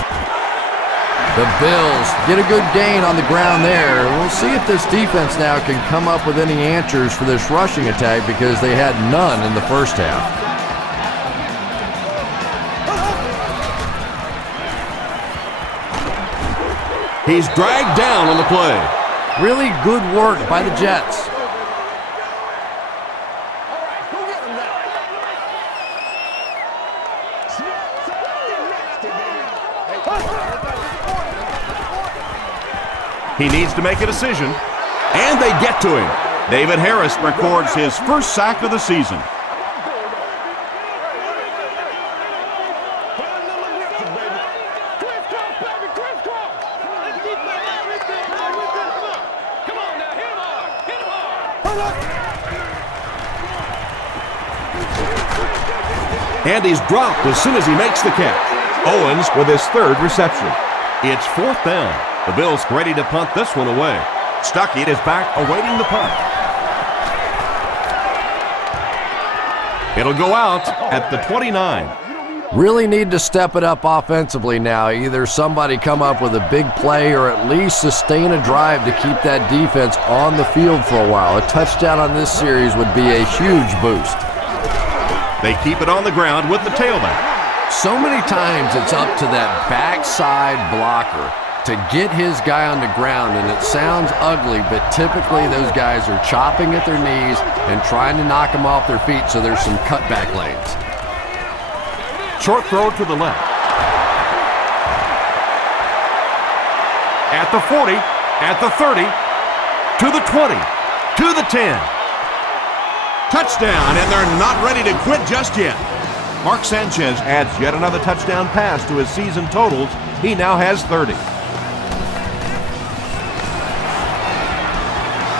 The Bills get a good gain on the ground there. We'll see if this defense now can come up with any answers for this rushing attack because they had none in the first half. He's dragged down on the play. Really good work by the Jets. He needs to make a decision, and they get to him. David Harris records his first sack of the season. And he's dropped as soon as he makes the catch. Owens with his third reception. It's fourth down. The Bills ready to punt this one away. Stuckey is back awaiting the punt. It'll go out at the 29. Really need to step it up offensively now. Either somebody come up with a big play or at least sustain a drive to keep that defense on the field for a while. A touchdown on this series would be a huge boost. They keep it on the ground with the tailback. So many times it's up to that backside blocker to get his guy on the ground, and it sounds ugly, but typically those guys are chopping at their knees and trying to knock them off their feet, so there's some cutback lanes. Short throw to the left. At the 40, at the 30, to the 20, to the 10. Touchdown, and they're not ready to quit just yet. Mark Sanchez adds yet another touchdown pass to his season totals. He now has 30.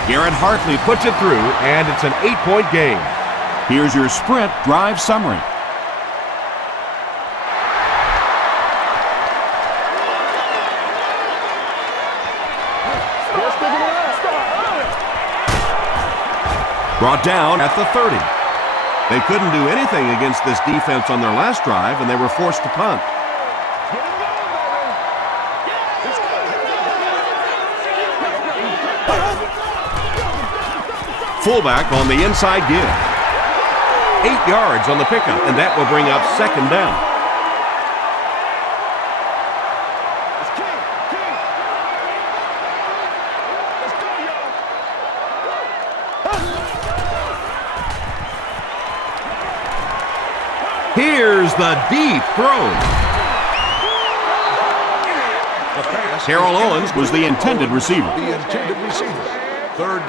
Garrett Hartley puts it through, and it's an 8-point game. Here's your sprint drive summary. Brought down at the 30. They couldn't do anything against this defense on their last drive, and they were forced to punt. Fullback on the inside give. 8 yards on the pickup, and that will bring up second down. Here's the deep throw. Terrell Owens was the intended receiver.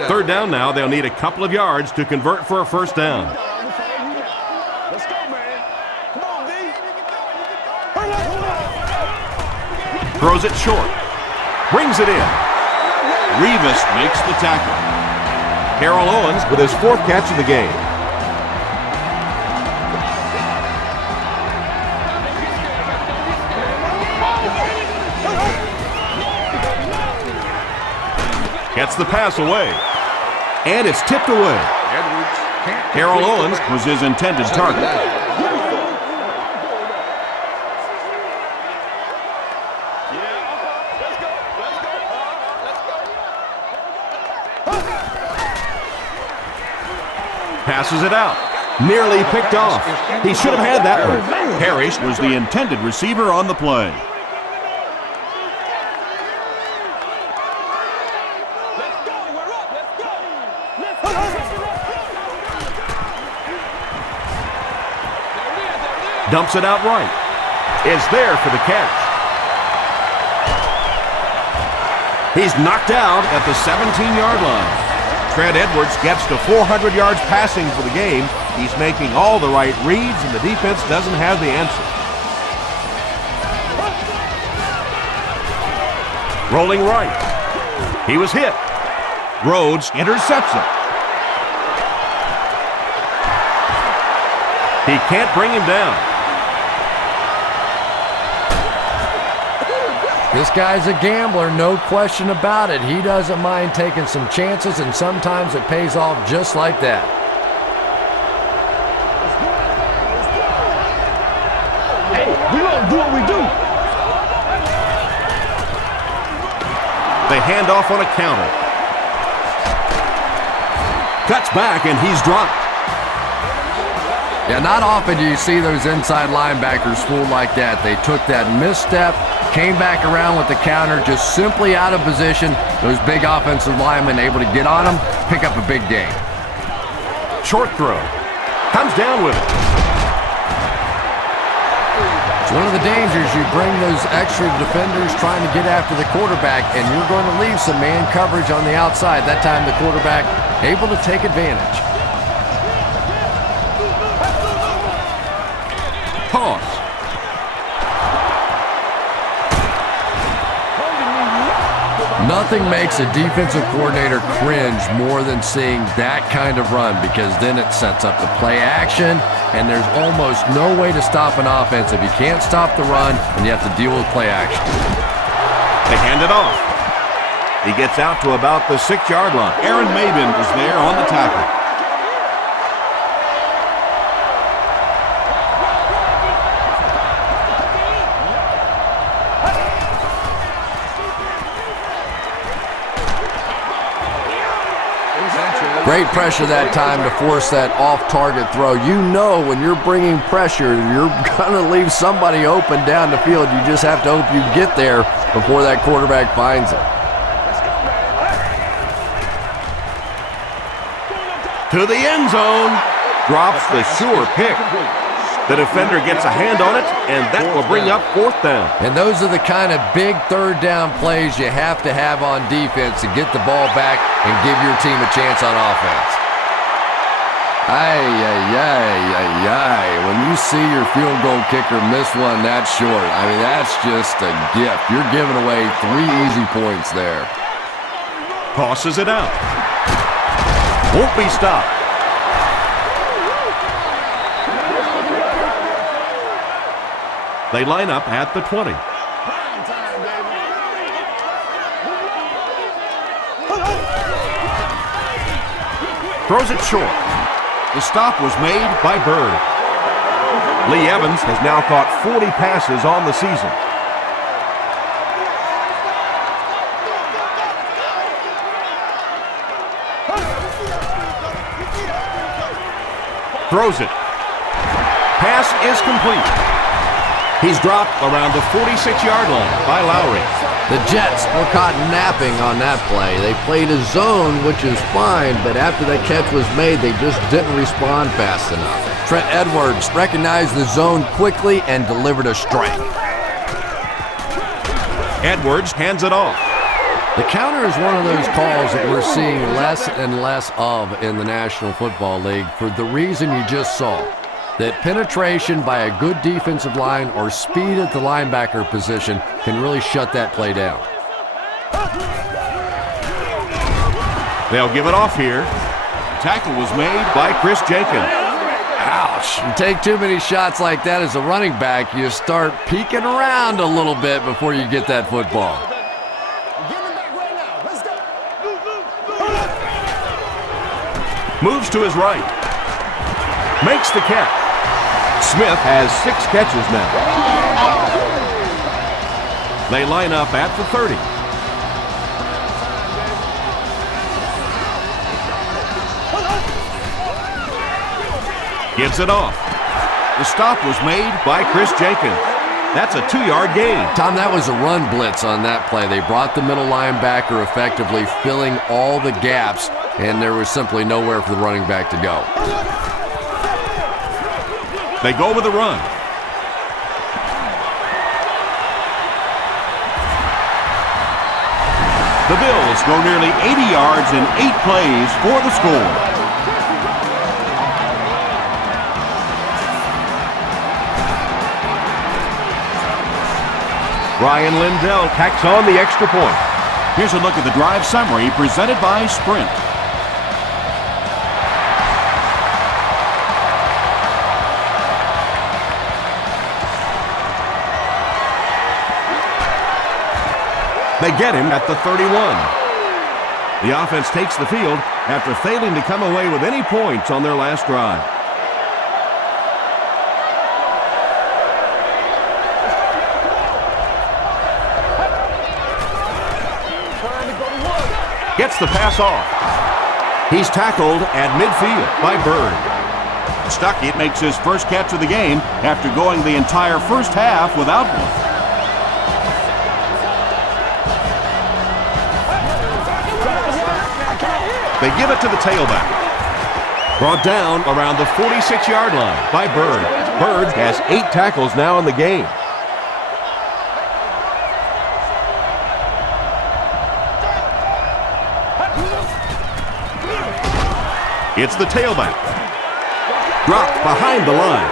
Third down now. They'll need a couple of yards to convert for a first down. Let's go, man. Come on, D. Throws it short. Brings it in. Revis makes the tackle. Terrell Owens with his 4th catch of the game. Gets the pass away. And it's tipped away. Terrell Owens was his intended target. Passes it out. Nearly picked off. He should have had that one. Parrish was the intended receiver on the play. Dumps it out right. Is there for the catch. He's knocked out at the 17-yard line. Trent Edwards gets to 400 yards passing for the game. He's making all the right reads, and the defense doesn't have the answer. Rolling right. He was hit. Rhodes intercepts it. He can't bring him down. This guy's a gambler, no question about it. He doesn't mind taking some chances, and sometimes it pays off just like that. Hey, we gonna do what we do. They hand off on a counter. Cuts back, and he's dropped. Yeah, not often do you see those inside linebackers fooled like that. They took that misstep, came back around with the counter, just simply out of position. Those big offensive linemen able to get on them, pick up a big gain. Short throw. Comes down with it. It's one of the dangers. You bring those extra defenders trying to get after the quarterback, and you're going to leave some man coverage on the outside. That time the quarterback able to take advantage. Toss. Nothing makes a defensive coordinator cringe more than seeing that kind of run, because then it sets up the play action, and there's almost no way to stop an offense if you can't stop the run and you have to deal with play action. They hand it off. He gets out to about the 6-yard line. Aaron Maben is there on the tackle. Great pressure that time to force that off-target throw. You know when you're bringing pressure, you're going to leave somebody open down the field. You just have to hope you get there before that quarterback finds it. To the end zone. Drops the sure pick. The defender gets a hand on it, and that will bring up 4th down. And those are the kind of big 3rd down plays you have to have on defense to get the ball back and give your team a chance on offense. When you see your field goal kicker miss one that short, I mean, that's just a gift. You're giving away 3 easy points there. Tosses it out. Won't be stopped. They line up at the 20. Throws it short. The stop was made by Bird. Lee Evans has now caught 40 passes on the season. Throws it. Pass is complete. He's dropped around the 46-yard line by Lowry. The Jets were caught napping on that play. They played a zone, which is fine, but after that catch was made, they just didn't respond fast enough. Trent Edwards recognized the zone quickly and delivered a strike. Edwards hands it off. The counter is one of those calls that we're seeing less and less of in the National Football League for the reason you just saw. That penetration by a good defensive line or speed at the linebacker position can really shut that play down. They'll give it off here. Tackle was made by Chris Jenkins. Ouch. You take too many shots like that as a running back, you start peeking around a little bit before you get that football. Moves to his right. Makes the catch. Smith has 6 catches now. They line up at the 30. Gives it off. The stop was made by Chris Jenkins. That's a 2-yard gain. Tom, that was a run blitz on that play. They brought the middle linebacker effectively filling all the gaps, and there was simply nowhere for the running back to go. They go with the run. The Bills go nearly 80 yards in 8 plays for the score. Ryan Lindell tacks on the extra point. Here's a look at the drive summary presented by Sprint. They get him at the 31. The offense takes the field after failing to come away with any points on their last drive. Gets the pass off. He's tackled at midfield by Bird. Stuckey makes his first catch of the game after going the entire first half without one. They give it to the tailback. Brought down around the 46-yard line by Bird. Bird has 8 tackles now in the game. It's the tailback. Dropped behind the line.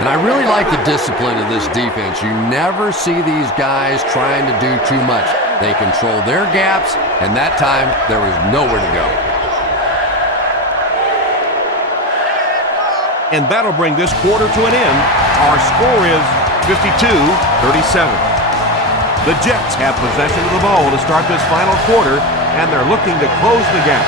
And I really like the discipline of this defense. You never see these guys trying to do too much. They control their gaps, and that time there was nowhere to go. And that'll bring this quarter to an end. Our score is 52-37. The Jets have possession of the ball to start this final quarter, and they're looking to close the gap.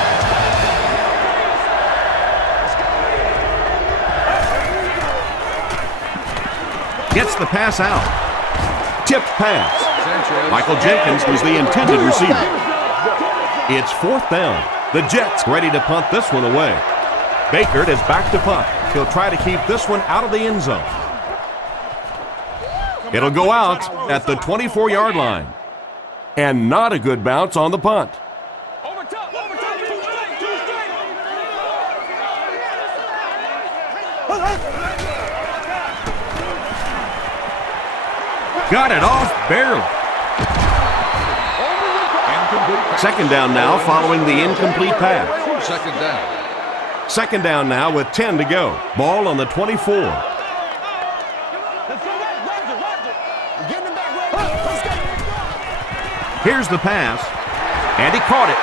Gets the pass out. Tipped pass. Michael Jenkins was the intended receiver. It's 4th down. The Jets ready to punt this one away. Baker is back to punt. He'll try to keep this one out of the end zone. It'll go out at the 24-yard line. And not a good bounce on the punt. Got it off barely. Second down now following the incomplete pass. Second down now with 10 to go. Ball on the 24. Here's the pass. And he caught it.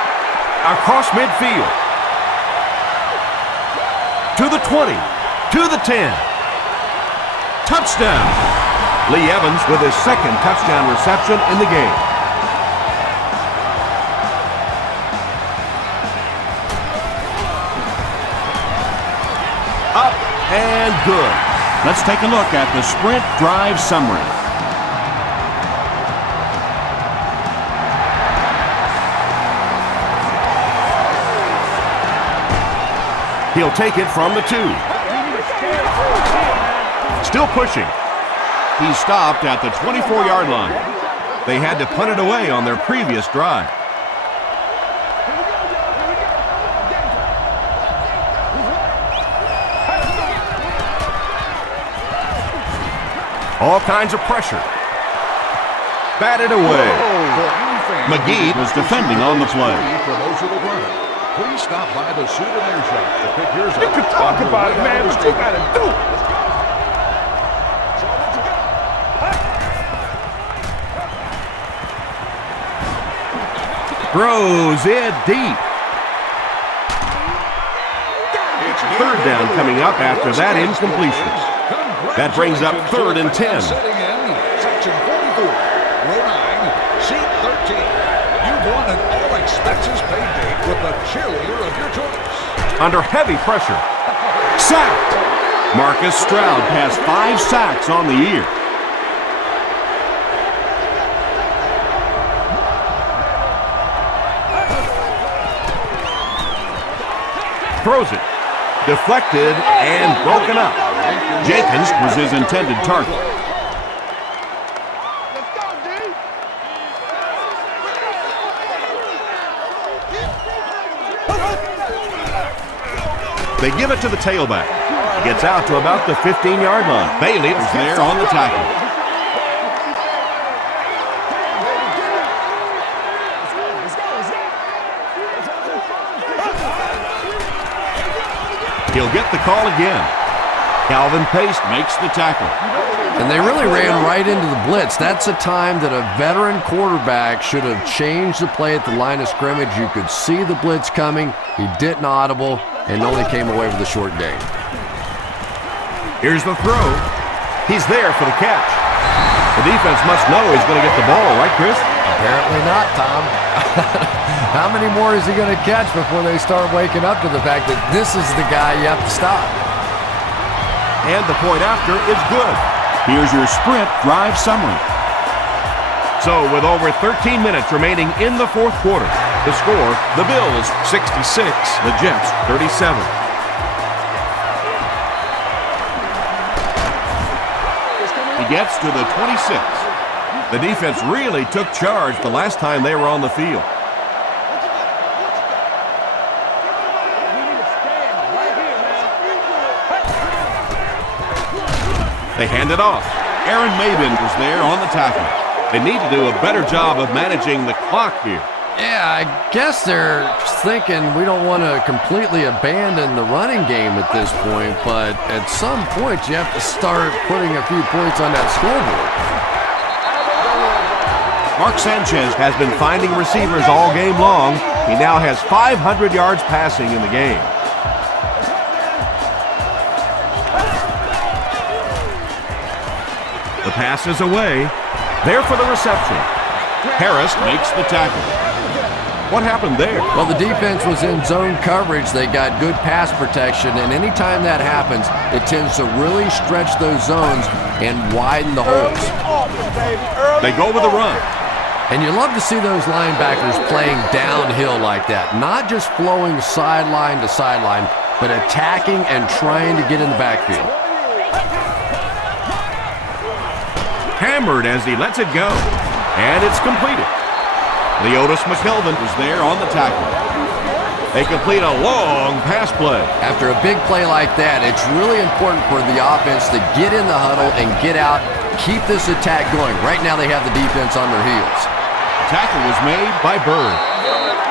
Across midfield. To the 20. To the 10. Touchdown. Lee Evans with his second touchdown reception in the game. Up and good. Let's take a look at the Sprint drive summary. He'll take it from the 2. Still pushing. He stopped at the 24-yard line. They had to punt it away on their previous drive. All kinds of pressure. Batted away. McGee was defending on the play. Promotional runner. Please stop by the souvenir shop to pick yours up. You can talk about it, man, but you gotta do it. Throws it deep. Third down coming up after that incompletion. That brings up 3rd and 10. Sitting in section 44, row 9, seat 13. You've won an all-expenses paid date with the cheerleader of your choice. Under heavy pressure. Sacked. Marcus Stroud has 5 sacks on the year. Throws it. Deflected and broken up. Jenkins was his intended target. They give it to the tailback. Gets out to about the 15-yard line. Bailey was there on the tackle. He'll get the call again. Calvin Pace makes the tackle. And they really ran right into the blitz. That's a time that a veteran quarterback should have changed the play at the line of scrimmage. You could see the blitz coming. He didn't audible and only came away with a short gain. Here's the throw. He's there for the catch. The defense must know he's going to get the ball, right, Chris? Apparently not, Tom. How many more is he going to catch before they start waking up to the fact that this is the guy you have to stop? And the point after is good. Here's your sprint drive summary. So with over 13 minutes remaining in the 4th quarter, the score, the Bills 66, the Jets 37. He gets to the 26. The defense really took charge the last time they were on the field. They hand it off. Aaron Maben was there on the tackle. They need to do a better job of managing the clock here. Yeah, I guess they're thinking we don't want to completely abandon the running game at this point, but at some point you have to start putting a few points on that scoreboard. Mark Sanchez has been finding receivers all game long. He now has 500 yards passing in the game. The pass is away. There for the reception. Harris makes the tackle. What happened there? Well, the defense was in zone coverage. They got good pass protection, and anytime that happens, it tends to really stretch those zones and widen the holes. They go with a run. And you love to see those linebackers playing downhill like that, not just flowing sideline to sideline, but attacking and trying to get in the backfield. Hammered as he lets it go. And it's completed. Leotis McKelvin was there on the tackle. They complete a long pass play. After a big play like that, it's really important for the offense to get in the huddle and get out, keep this attack going. Right now they have the defense on their heels. Tackle was made by Bird.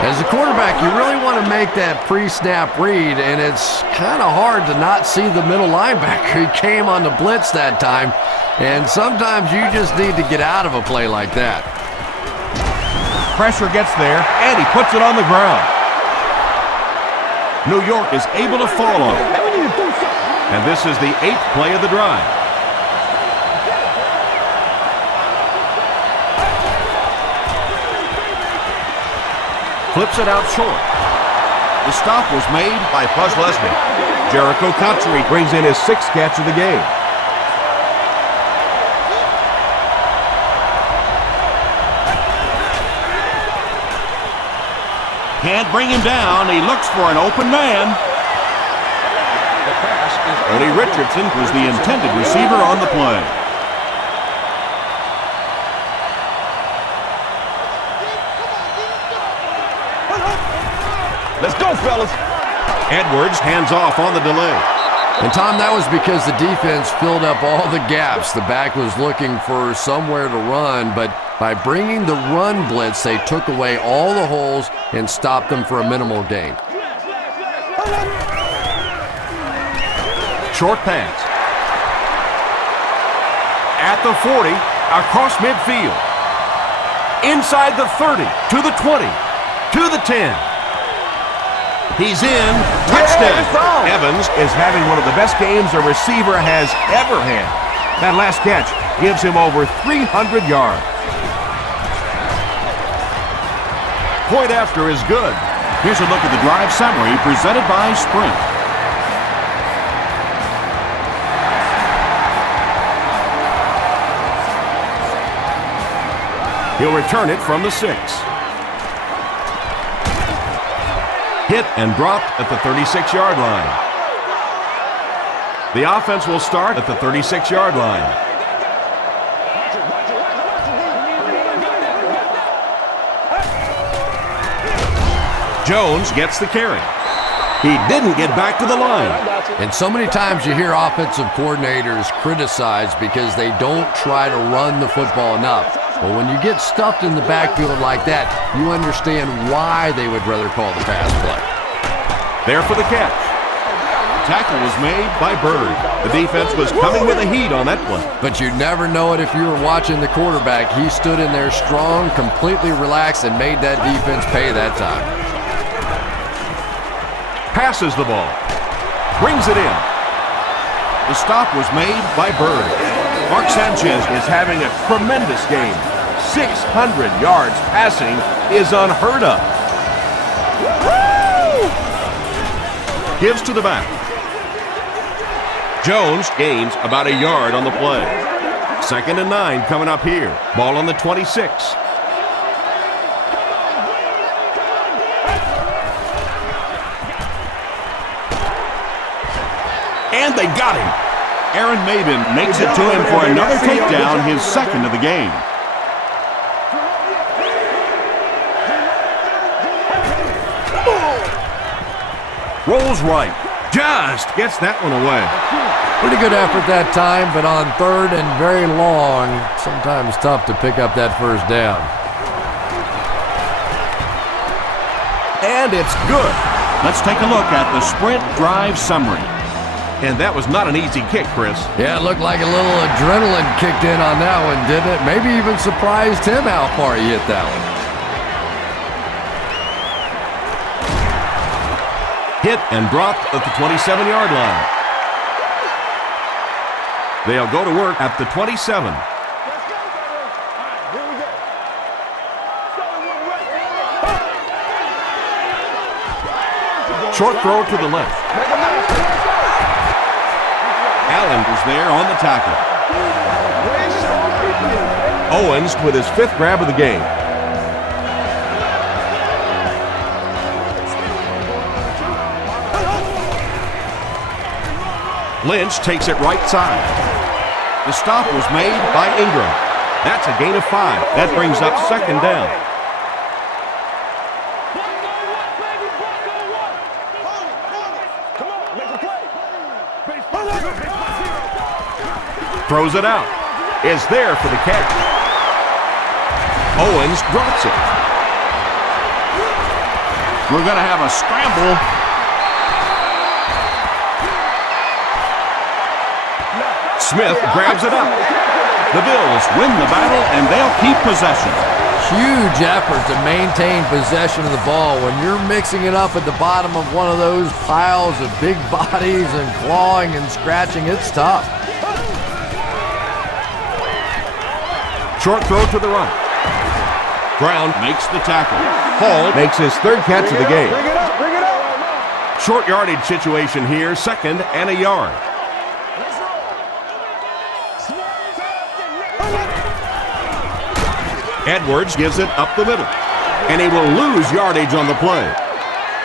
As a quarterback, you really want to make that pre-snap read, and it's kind of hard to not see the middle linebacker. He came on the blitz that time, and sometimes you just need to get out of a play like that. Pressure gets there, and he puts it on the ground. New York is able to fall on it. And this is the 8th play of the drive. Flips it out short. The stop was made by Buzz Leslie. Jericho Cotchery brings in his 6th catch of the game. Can't bring him down. He looks for an open man. Odie Richardson was the intended receiver on the play. Let's go, fellas. Edwards hands off on the delay. And Tom, that was because the defense filled up all the gaps. The back was looking for somewhere to run, but by bringing the run blitz, they took away all the holes and stopped them for a minimal gain. Short pass. At the 40, across midfield. Inside the 30, to the 20, to the 10. He's in. Touchdown. Evans is having one of the best games a receiver has ever had. That last catch gives him over 300 yards. Point after is good. Here's a look at the drive summary presented by Sprint. He'll return it from the 6. Hit and dropped at the 36-yard line. The offense will start at the 36-yard line. Jones gets the carry. He didn't get back to the line. And so many times you hear offensive coordinators criticized because they don't try to run the football enough. But when you get stuffed in the backfield like that, you understand why they would rather call the pass play. There for the catch. Tackle was made by Bird. The defense was coming with a heat on that play. But you'd never know it if you were watching the quarterback. He stood in there strong, completely relaxed, and made that defense pay that time. Passes the ball. Brings it in. The stop was made by Bird. Mark Sanchez is having a tremendous game. 600 yards passing is unheard of. Gives to the back. Jones gains about a yard on the play. 2nd and 9 coming up here. Ball on the 26. And they got him. Aaron Maben makes it to him for another takedown, his 2nd of the game. Rolls right. Just gets that one away. Pretty good effort that time, but on 3rd and very long, sometimes tough to pick up that first down. And it's good. Let's take a look at the Sprint drive summary. And that was not an easy kick, Chris. Yeah, it looked like a little adrenaline kicked in on that one, didn't it? Maybe even surprised him how far he hit that one. Hit and dropped at the 27-yard line. They'll go to work at the 27. Short throw to the left. Allen is there on the tackle. Owens with his 5th grab of the game. Lynch takes it right side. The stop was made by Ingram. That's a gain of 5. That brings up 2nd down. Throws it out. Is there for the catch. Owens drops it. We're going to have a scramble. Smith grabs it up. The Bills win the battle, and they'll keep possession. Huge effort to maintain possession of the ball. When you're mixing it up at the bottom of one of those piles of big bodies and clawing and scratching, it's tough. Short throw to the right. Brown makes the tackle. Hall makes his 3rd catch of the game. Short yardage situation here, 2nd and a yard. Edwards gives it up the middle, and he will lose yardage on the play.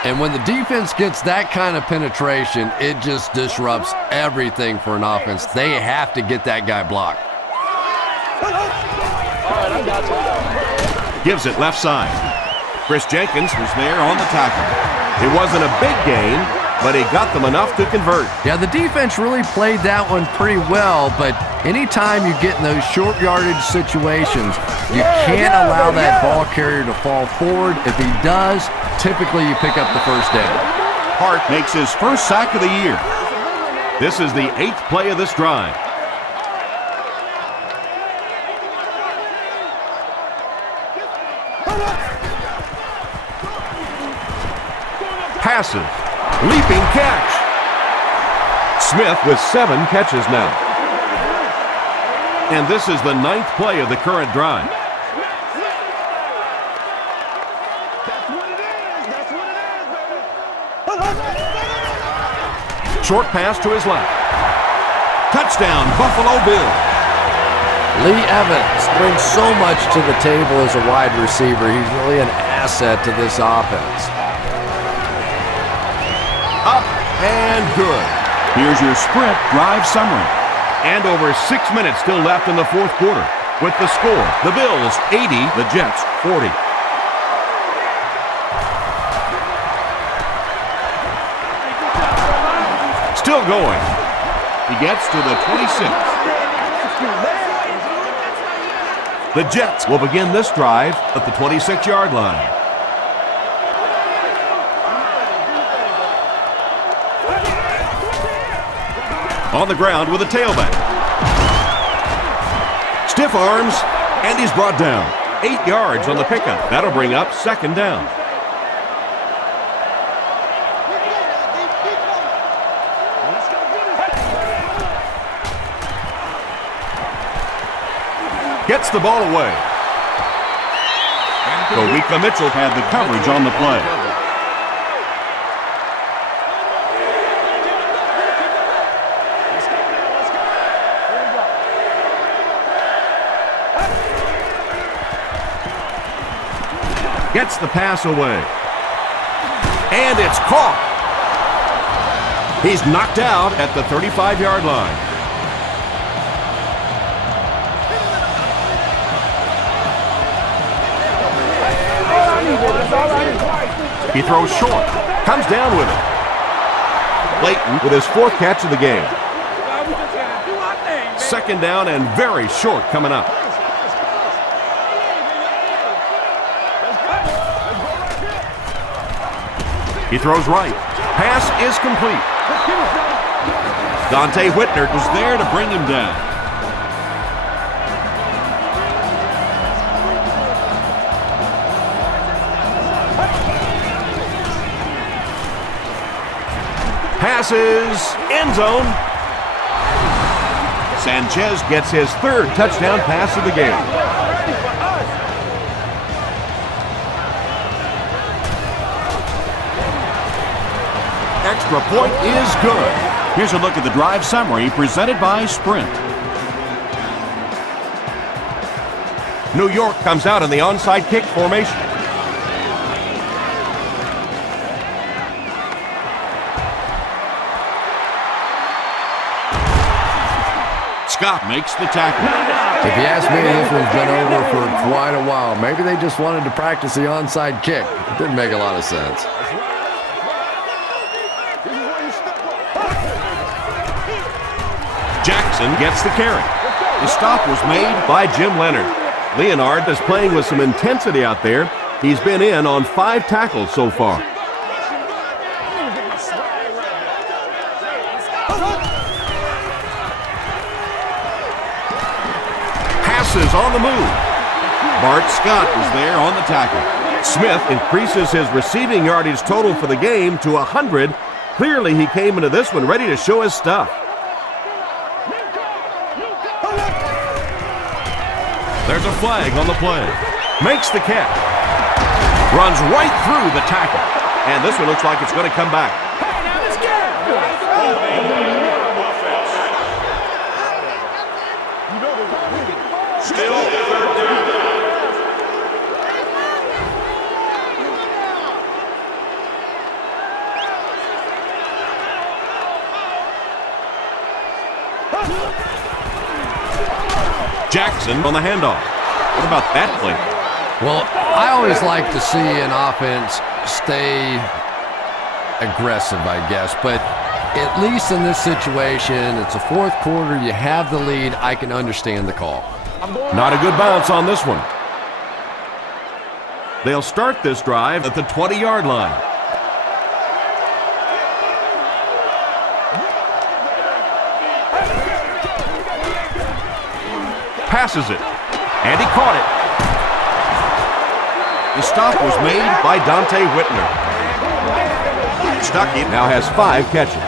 And when the defense gets that kind of penetration, it just disrupts everything for an offense. They have to get that guy blocked. Gives it left side. Chris Jenkins was there on the tackle. It wasn't a big gain, but he got them enough to convert. Yeah, the defense really played that one pretty well, but anytime you get in those short yardage situations, you can't allow that ball carrier to fall forward. If he does, typically you pick up the first down. Hart makes his first sack of the year. This is the 8th play of this drive. Passes. Leaping catch. Smith with 7 catches now. And this is the 9th play of the current drive. Short pass to his left. Touchdown, Buffalo Bills. Lee Evans brings so much to the table as a wide receiver. He's really an asset to this offense. Up and good. Here's your sprint drive summary. And over 6 minutes still left in the 4th quarter. With the score, the Bills 80, the Jets 40. Still going. He gets to the 26. The Jets will begin this drive at the 26-yard line. On the ground with a tailback. Stiff arms, and he's brought down. 8 yards on the pickup. That'll bring up 2nd down. Gets the ball away. Kawika Mitchell had the coverage on the play. Gets the pass away. And it's caught. He's knocked out at the 35-yard line. He throws short. Comes down with it. Layton with his 4th catch of the game. 2nd down and very short coming up. He throws right. Pass is complete. Dante Whitner was there to bring him down. Passes, end zone. Sanchez gets his 3rd touchdown pass of the game. Extra point is good. Here's a look at the drive summary presented by Sprint. New York comes out in the onside kick formation. Scott makes the tackle. If you ask me, this one's been over for quite a while. Maybe they just wanted to practice the onside kick. It didn't make a lot of sense. Jackson gets the carry. The stop was made By Jim Leonard. Leonard is playing with some intensity out there. He's been in on 5 tackles so far. Passes on the move. Bart Scott was there on the tackle. Smith increases his receiving yardage total for the game to 100. Clearly he came into this one ready to show his stuff. There's a flag on the play. Makes the catch. Runs right through the tackle. And this one looks like it's going to come back. Still 3rd down. Jackson on the handoff. What about that play? Well, I always like to see an offense stay aggressive, I guess. But at least in this situation, it's a fourth quarter, you have the lead, I can understand the call. Not a good bounce on this one. They'll start this drive at the 20-yard line. Passes it, and he caught it. The stop was made by Dante Whitner. Stuckey now has 5 catches.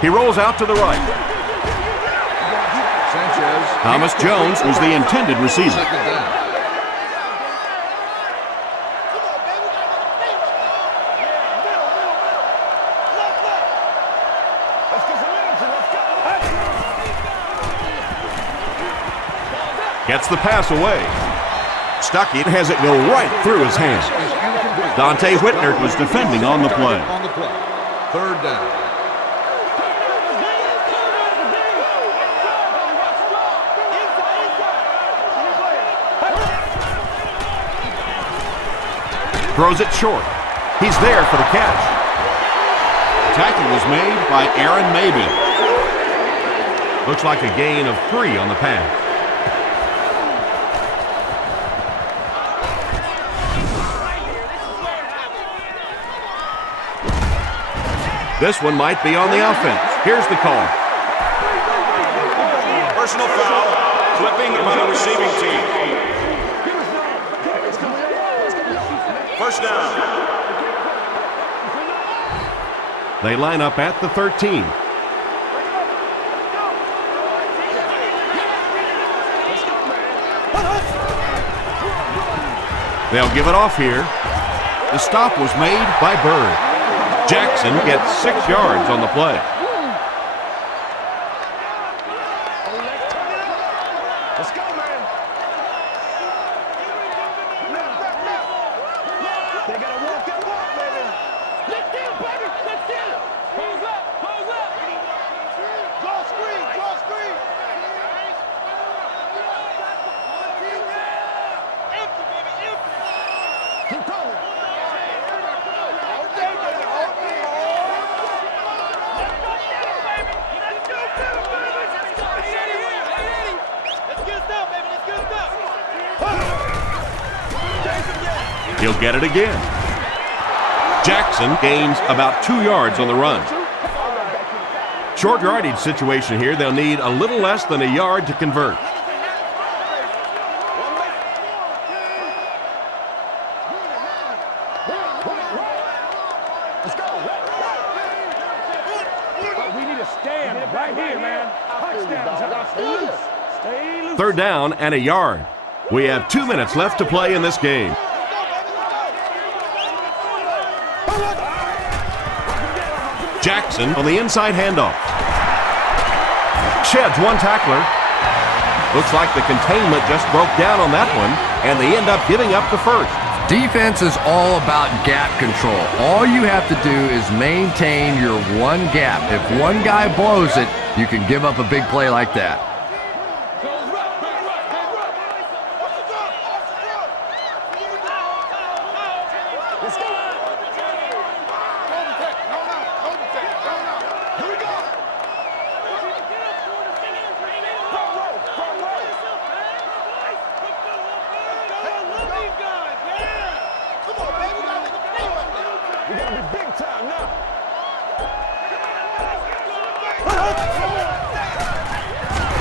He rolls out to the right. Sanchez. Thomas Jones was the intended receiver. Second down. Gets the pass away. Stuckey has it go right through his hands. Dante Whitner was defending on the play. On the play. Third down. Throws it short. He's there for the catch. Tackle was made by Aaron Maybe. Looks like a gain of 3 on the pass. This one might be on the offense. Here's the call. Personal foul, flipping by the receiving team. First down. They line up at the 13. They'll give it off here. The stop was made by Bird. Jackson gets 6 yards on the play. Let's go, man. They gotta walk that walk, baby. Let's get it, baby. Let's get it. Pose up, pose up. Draw screen, draw screen. Empty, baby, empty. Keep coming. All day, baby, all day. He'll get it again. Jackson gains about 2 yards on the run. Short yardage situation here. They'll need a little less than a yard to convert. We need to stand right here, man. Touchdown. Stay loose. Stay loose. 3rd down and a yard. We have 2 minutes left to play in this game. Jackson on the inside handoff. Sheds one tackler. Looks like the containment just broke down on that one, and they end up giving up the first. Defense is all about gap control. All you have to do is maintain your one gap. If one guy blows it, you can give up a big play like that.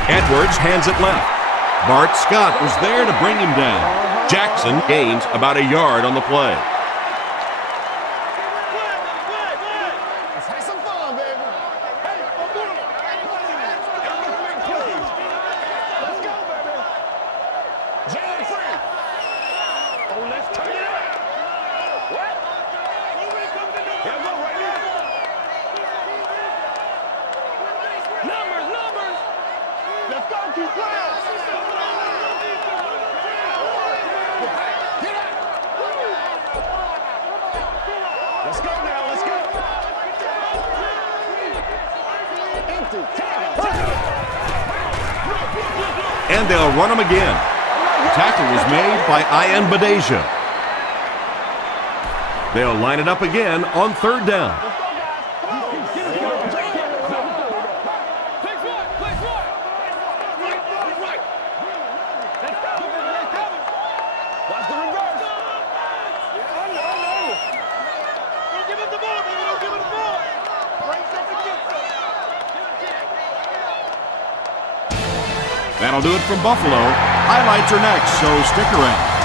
Edwards hands it left. Bart Scott was there to bring him down. Jackson gains about a yard on the play. Let's have some fun, baby. Hey, let's go, baby. Jam free. Oh, let's turn it up. What? Here we go, right now. Numbers. Let's go, keep playing. Let's go now, let's go. Empty. And they'll run him again. Tackle was made by Ian Badeja. They'll line it up again on 3rd down. That'll do it from Buffalo. Highlights are next, so stick around.